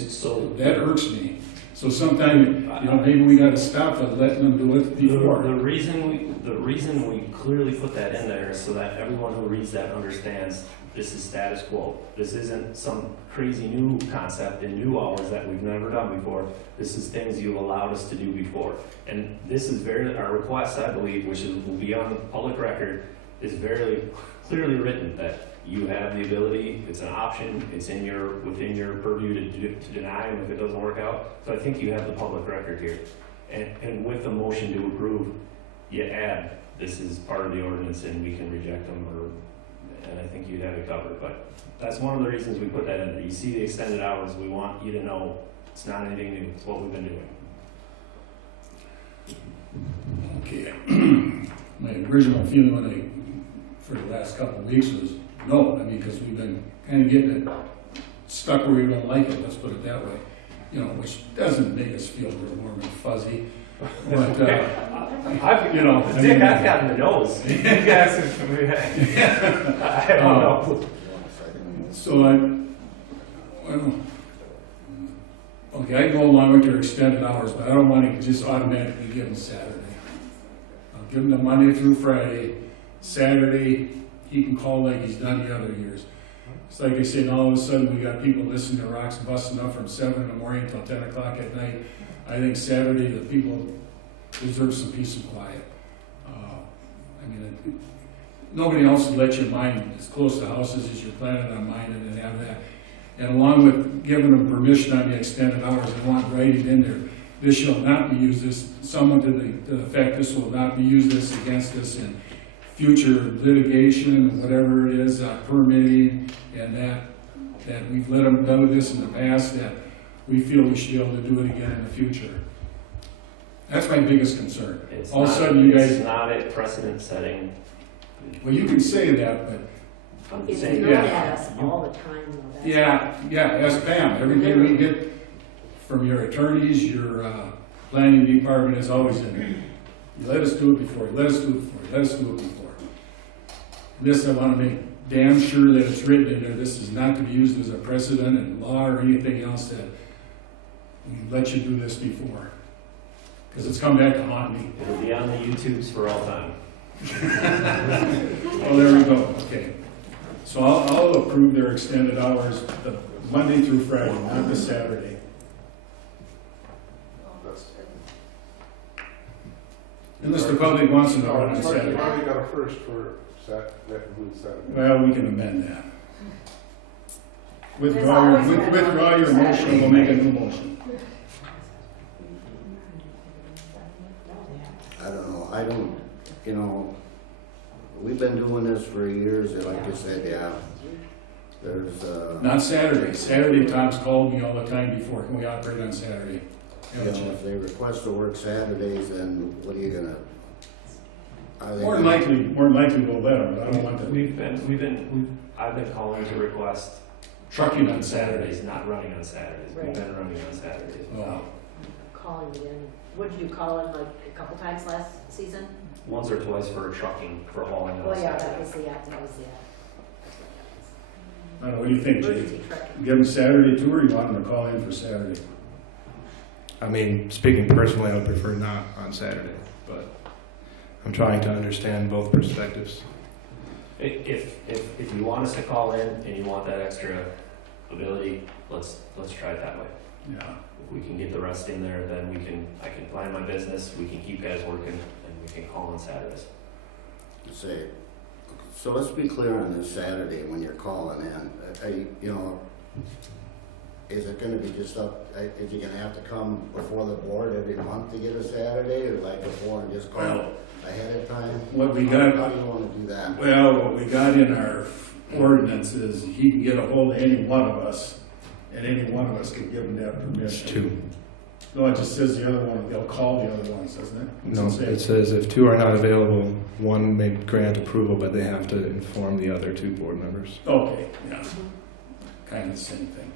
So that irks me. So sometime, maybe we got to stop letting them do it before. The reason we clearly put that in there is so that everyone who reads that understands this is status quo. This isn't some crazy new concept in new hours that we've never done before. This is things you've allowed us to do before. And this is our request, I believe, which will be on the public record, is very clearly written that you have the ability, it's an option, it's within your purview to deny them if it doesn't work out. So I think you have the public record here. And with the motion to approve, you add, this is part of the ordinance and we can reject them, and I think you'd have it covered. But that's one of the reasons we put that in there. You see the extended hours, we want you to know it's not anything new, it's what we've been doing. Okay. My original feeling for the last couple of weeks was no, because we've been kind of getting it stuck where we don't like it, let's put it that way. Which doesn't make us feel real warm and fuzzy. But, I've, you know, I Dick, mean- I've gotten the nose. You guys, I don't know. So well, okay, I go along with your extended hours, but I don't want to just automatically give them Saturday. I'll give them the Monday through Friday. Saturday, he can call like he's done the other years. It's like I said, all of a sudden we got people listening to rocks busting up from 7 in the morning until 10 o'clock at night. I think Saturday the people deserve some peace and quiet. I mean, nobody else will let you mine as close to houses as you're planning on mining and have that. And along with giving them permission on the extended hours, I want writing in there, this shall not be used, this, someone to the effect, this will not be used this against us in future litigation, whatever it is, permitting, and that we've let them do this in the past, that we feel we should be able to do it again in the future. That's my biggest concern. All of a sudden you guys... It's not a precedent setting. Well, you can say that, but... I'm It's saying, not yeah. at us all the time, though. That's Yeah, ask Pam. Everything we get from your attorneys, your planning department is always in there. You let us do it before, you let us do it before, you let us do it before. This, I want to make damn sure that it's written in there. This is not to be used as a precedent in law or anything else, that we let you do this before. Because it's come back to haunt me. it'll be on the YouTubes for all time. Oh, there we go, okay. So I'll approve their extended hours, the Monday through Friday, not the Saturday. Unless the public wants to know on It's like you Saturday. already got a first for that includes Saturday. Well, we can amend that. Withdraw your motion, we'll make a new motion. I don't, you know, we've been doing this for years, and like you said, yeah, there's, Not Saturday. Saturday, Tom's called me all the time before, can we operate on Saturday? you know, if they request to work Saturdays, then what are you gonna? are they More gonna- than likely we'll let them, but I don't want the I've been calling to request trucking on Saturdays. Saturdays, not running on Saturdays. We've Right. been running on Saturdays. Oh. calling it in. What did you call it, like, a couple times last season? Once or twice for trucking, for hauling on Well, yeah, that Saturday. was the, that was the, I don't know, what do you think, Jake? emergency trucking. Give them Saturday too, or you want them to call in for Saturday? I mean, speaking personally, I would prefer not on Saturday, but I'm trying to understand both perspectives. If you want us to call in and you want that extra ability, let's try it that way. Yeah. If we can get the rest in there, then I can plan my business, we can keep guys working, and we can call on Saturdays. Say, so let's be clear on this Saturday when you're calling in. You know, is it gonna be just up, is you gonna have to come before the board every month to get a Saturday, or like before and just call Well, ahead of time? what we got- How do you wanna do that? Well, what we got in our ordinance is he can get a hold of any one of us, and any one of us can give him that It's permission. two. No, it just says the other one, they'll call the other ones, doesn't it? No, Doesn't say- it says if two are not available, one may grant approval, but they have to inform the other two board members. Okay, yeah. Kind of the same thing.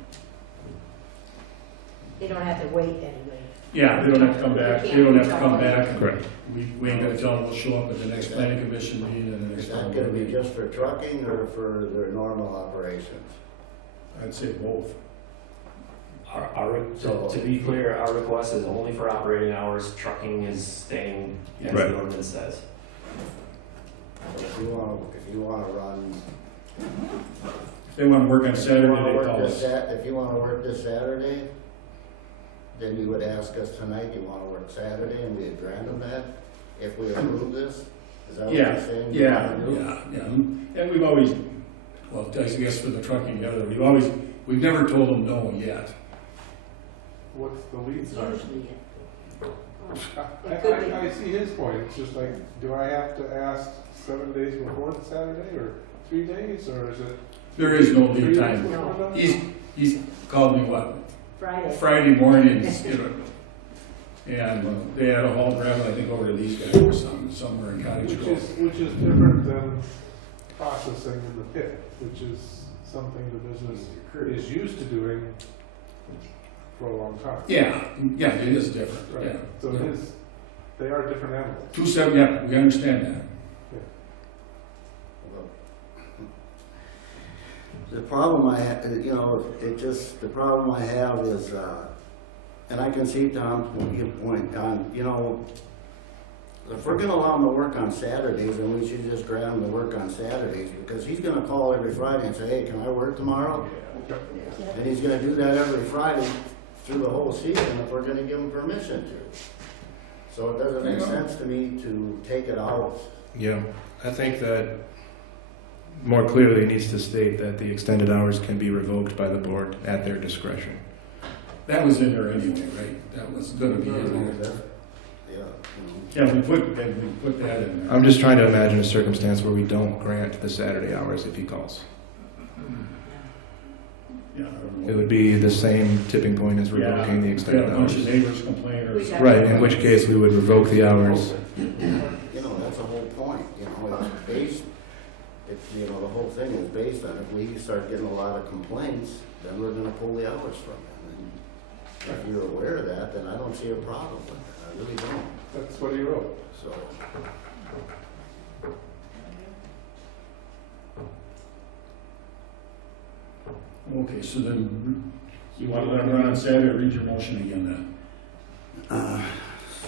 They don't have to wait anyway. Yeah, they don't have to come back, they don't have to come back. Correct. We ain't gonna tell them we'll show up at the next planning commission meeting and the next. Is that gonna be just for trucking or for their normal operations? I'd say both. To be clear, our request is only for operating hours, trucking is staying as Right. the ordinance says. If you wanna run, If they wanna work on Saturday, they call us. if you wanna work this Saturday, then you would ask us tonight, you wanna work Saturday, and we'd grant them that, if we approve this? Is that what you're Yeah, saying? you yeah, wanna do? yeah. And we've always, well, I guess for the trucking together, we've never told them no yet. What's the lead It's time? usually, I see his point, it's just like, do I have to ask 7 days before the Saturday, or 3 days, or is it? There is no 3 lead days time. before that? He's called me, what, Friday. Friday mornings, you know. And they had a haul gravel, I think, over to these guys or somewhere in Cottage Grove. Which is different than processing in the pit, which is something the business is used to doing for a long time. Yeah, it is different, Right. yeah. So They are different animals. 270, yeah, we understand that. The problem I have, you know, the problem I have is, and I can see Tom's point on, you know, if we're gonna allow him to work on Saturdays, then we should just grant him to work on Saturdays, because he's gonna call every Friday and say, hey, can I work tomorrow? And he's gonna do that every Friday through the whole season if we're gonna give him permission to. So it doesn't make sense to me to take it out. Yeah, I think that more clearly needs to state that the extended hours can be revoked by the board at their discretion. That was in there anyway, right? That was gonna be in there. Yeah. Yeah, we put that in there. I'm just trying to imagine a circumstance where we don't grant the Saturday hours if he calls. Yeah, I don't know. It would be the same tipping point as revoking the Yeah, extended a bunch hours. of neighbors complain or. Right, in which case we would revoke the hours. You know, that's the whole point, you know, it's based, you know, the whole thing is based on if we start getting a lot of complaints, then we're gonna pull the hours from him. And if you're aware of that, then I don't see a problem with it, I really don't, That's what he wrote. so. Okay, so then, you want to let him run on Saturday, read your motion again then?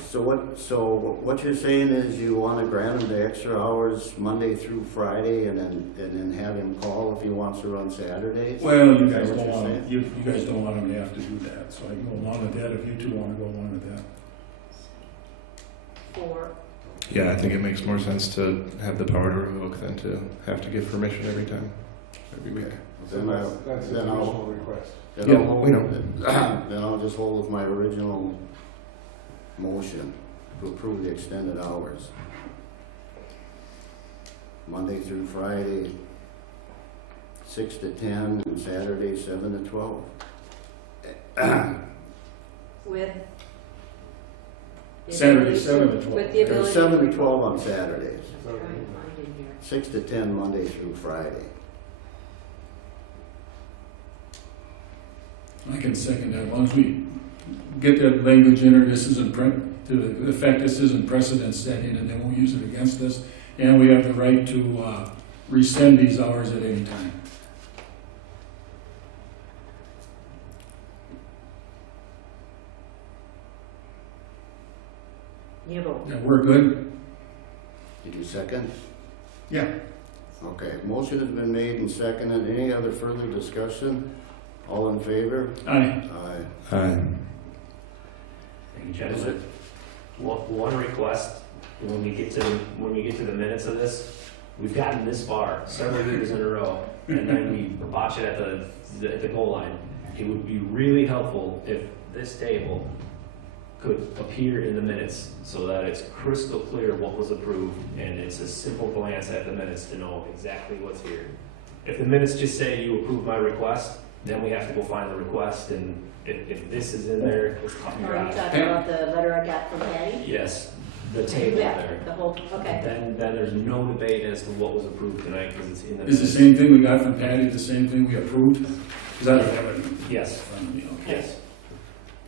So what you're saying is you wanna grant him the extra hours Monday through Friday and then have him call if he wants to run Saturdays? Well, you Is that guys what don't you're want, saying? you guys don't want him to have to do that, so I can go along with that if you two want to go along with that. Yeah, I think it makes more sense to have the power to revoke than to have to give permission every time, every week. So that's the Then I'll- additional request. Then Yeah, I'll hold- we know. Then I'll just hold with my original motion to approve the extended hours. Monday through Friday, 6 to 10, and Saturday, 7 to 12. With. Saturday, 7 to 12. With the Or ability. 7 to 12 on Saturdays, Try and find in here. 6 to 10 Monday through Friday. I can second that, as long as we get that language in, or this isn't to the effect this isn't precedent setting, and they won't use it against us, and we have the right to rescind these hours at any time. You vote. Yeah, we're good? Did you second? Yeah. Okay, motion has been made and seconded. Any other further discussion? All in favor? Aye. Aye. Aye. Thank you, gentlemen. One request, when we get to the minutes of this, we've gotten this far several years in a row, and then we botch it at the goal line. It would be really helpful if this table could appear in the minutes so that it's crystal clear what was approved, and it's a simple glance at the minutes to know exactly what's here. If the minutes just say you approved my request, then we have to go find the request, and if this is in there, it's cut and Are you dry. talking about the letter I got from Patty? Yes, the table Yeah, there. the whole, okay. Then there's no debate as to what was approved tonight, because it's in the Is the minutes. same thing we got from Patty the same thing we approved? Because I don't have it in Yes, front of me, okay. yes.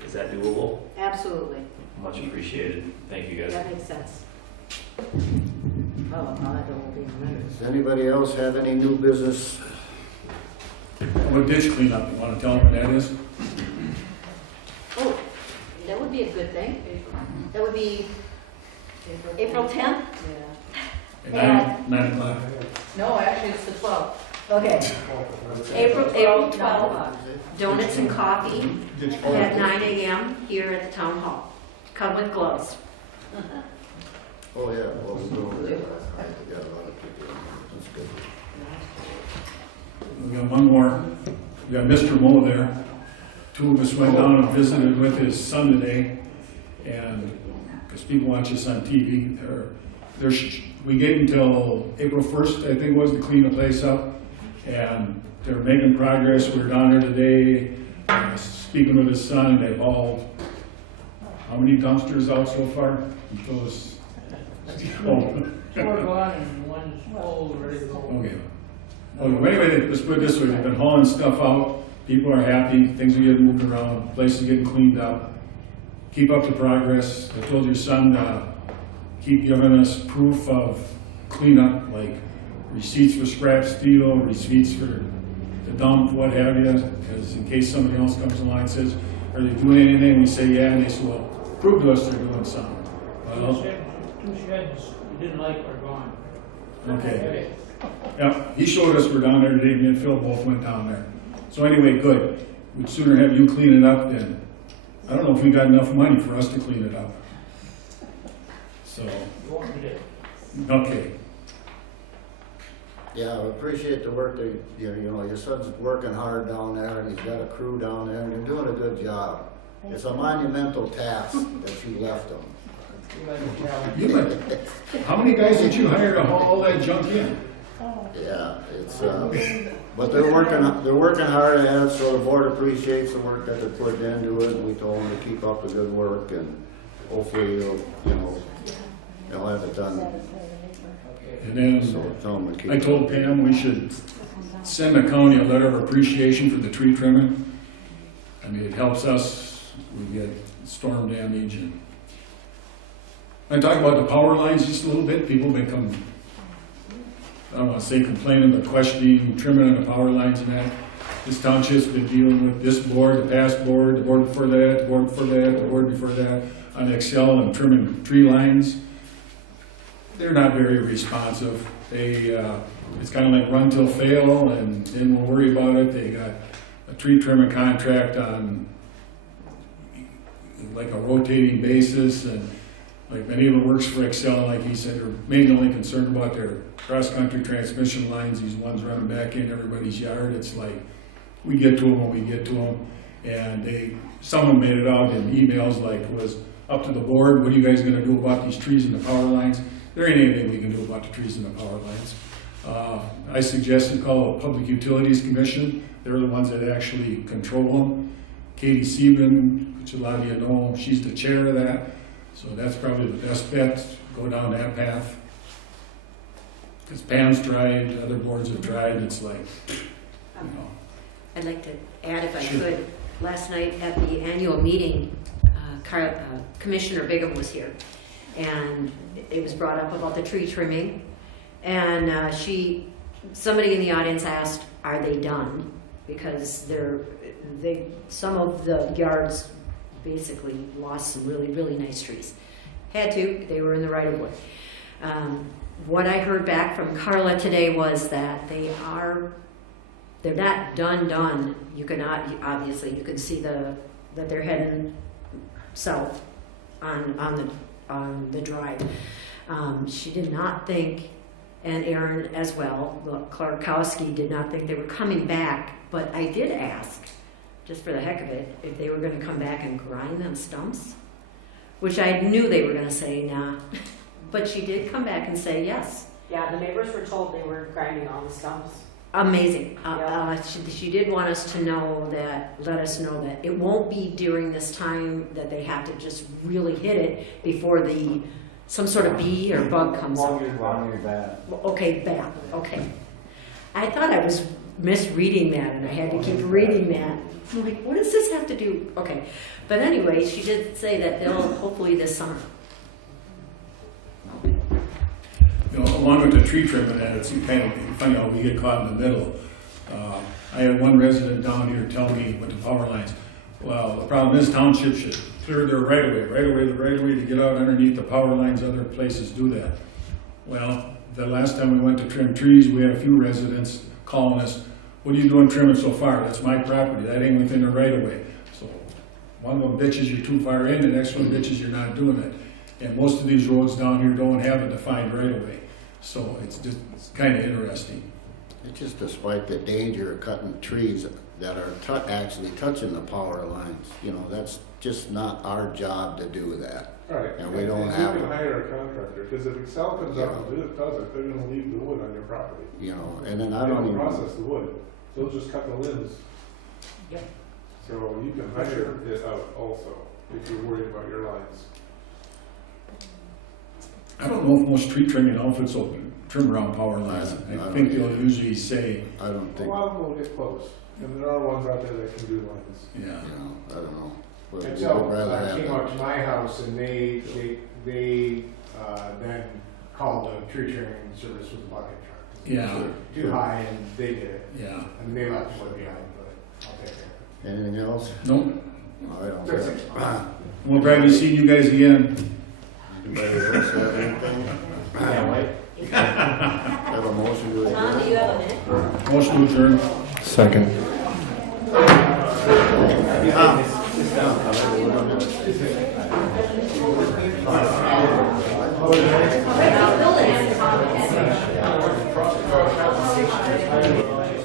Is that doable? Absolutely. Much appreciated. Thank you, guys. That makes sense. Oh, that will be in the minutes. Does anybody else have any new business? What ditch cleanup, you want to tell them what that is? Oh, that would be a good thing. That would be April 10th? At 9 o'clock. No, actually, it's the 12th. Okay. April 12th, donuts and coffee at 9 a.m. here at the town hall. Come with gloves. Oh, yeah, well, we'll go over that. I forgot about it. That's good. We got one more. We got Mr. Moe there. Two of us went down and visited with his son today, and because people watch us on TV, we gave until April 1st, I think it was, to clean the place up, and they're making progress. We were down there today, speaking with his son, and they've hauled how many dumpsters out so far? He told us. Four gone and one's full, ready to go. Okay. Well, anyway, let's put it this way, they've been hauling stuff out, people are happy, things are getting moved around, places are getting cleaned up. Keep up the progress. I told your son, keep giving us proof of cleanup, like receipts for scrap steel, receipts for the dump, what have you, because in case somebody else comes along and says, are they doing anything? We say, yeah, and they say, well, prove to us they're doing something. Well, Two sheds you didn't like are gone. okay. Yeah, he showed us we're down there today, me and Phil both went down there. So anyway, good. We'd sooner have you clean it up than, I don't know if we got enough money for us to clean it up. So, You want me to? okay. Yeah, I appreciate the work that, you know, your son's working hard down there, and he's got a crew down there, and they're doing a good job. It's a monumental task that you left them. You like, how many guys did you hire to haul all that junk in? Yeah, it's, but they're working hard at it, so the board appreciates the work that they're putting into it, and we told them to keep up the good work, and hopefully, they'll have it done. And So then tell them to keep. I told Pam we should send the county a letter of appreciation for the tree trimming. I mean, it helps us, we get storm damage, and I talk about the power lines just a little bit. People have been I don't want to say complaining, but questioning trimming of the power lines and that. This township's been dealing with this board, the past board, the board before that, the board before that, the board before that, on Excel and trimming tree lines. They're not very responsive. They, it's kind of like run till fail, and then we'll worry about it. They got a tree trimming contract on like a rotating basis, and like many of it works for Excel, like he said, they're mainly only concerned about their cross-country transmission lines, these ones running back in everybody's yard. It's like, we get to them when we get to them. And someone made it out in emails like, was up to the board, what are you guys gonna do about these trees and the power lines? There ain't anything we can do about the trees and the power lines. I suggested call a Public Utilities Commission. They're the ones that actually control them. Katie Sieben, which a lot of you know, she's the chair of that. So that's probably the best bet, go down that path. Because Pam's tried, other boards have tried, it's like, you know. I'd like to add, if I Sure. could, last night at the annual meeting, Commissioner Bigham was here, and it was brought up about the tree trimming, and somebody in the audience asked, are they done? Because some of the yards basically lost some really, really nice trees. Had to, they were in the right of way. What I heard back from Carla today was that they're not done. You cannot, obviously, you can see that they're heading south on the drive. She did not think, and Aaron as well, Clarkowski did not think they were coming back, but I did ask, just for the heck of it, if they were gonna come back and grind them stumps, which I knew they were gonna say nah, but she did come back and say yes. Yeah, the neighbors were told they were grinding all the stumps. Amazing. Yeah. She did want us to know let us know that it won't be during this time that they have to just really hit it before some sort of bee or bug comes up. Okay, bat, okay. I thought I was misreading that, and I had to keep reading that. I'm like, what does this have to do? Okay, but anyway, she did say that they'll hopefully this summer. You know, along with the tree trimming, and it's kind of funny how we get caught in the middle. I had one resident down here tell me with the power lines, well, the problem is township should clear their right of way to get out underneath the power lines. Other places do that. Well, the last time we went to trim trees, we had a few residents calling us, what are you doing trimming so far? That's my property, that ain't within the right of way. So one of them bitches you're too far in, the next one bitches you're not doing it. And most of these roads down here don't have a defined right of way. So it's kind of interesting. It's just despite the danger of cutting trees that are actually touching the power lines, you know, that's just not our job to do that. Right. And we don't You have can them. hire a contractor, because if Excel comes out and does it, they're gonna leave the wood on your property. You know, and then I They don't don't even. process the wood, they'll just cut the limbs. Yep. So you can hire it out also, if you're worried about your lines. I don't know if most tree trimming outfits will trim around power lines. I think they'll usually say, I don't A think, lot of them will get close, and there are ones out there that can do lines. yeah. you know, I don't know. But we Until would rather have came them. out to my house and they then called the tree trimming service with the bucket truck. Yeah. Too high, and they did it. Yeah. And they left wood behind, but I'll take care of it. Anything else? Nope. I don't That's know. We'll probably see you guys again. Anybody else have anything? Have a motion to Tom, adjourn? do you have a minute? Motion to adjourn. Second. Building.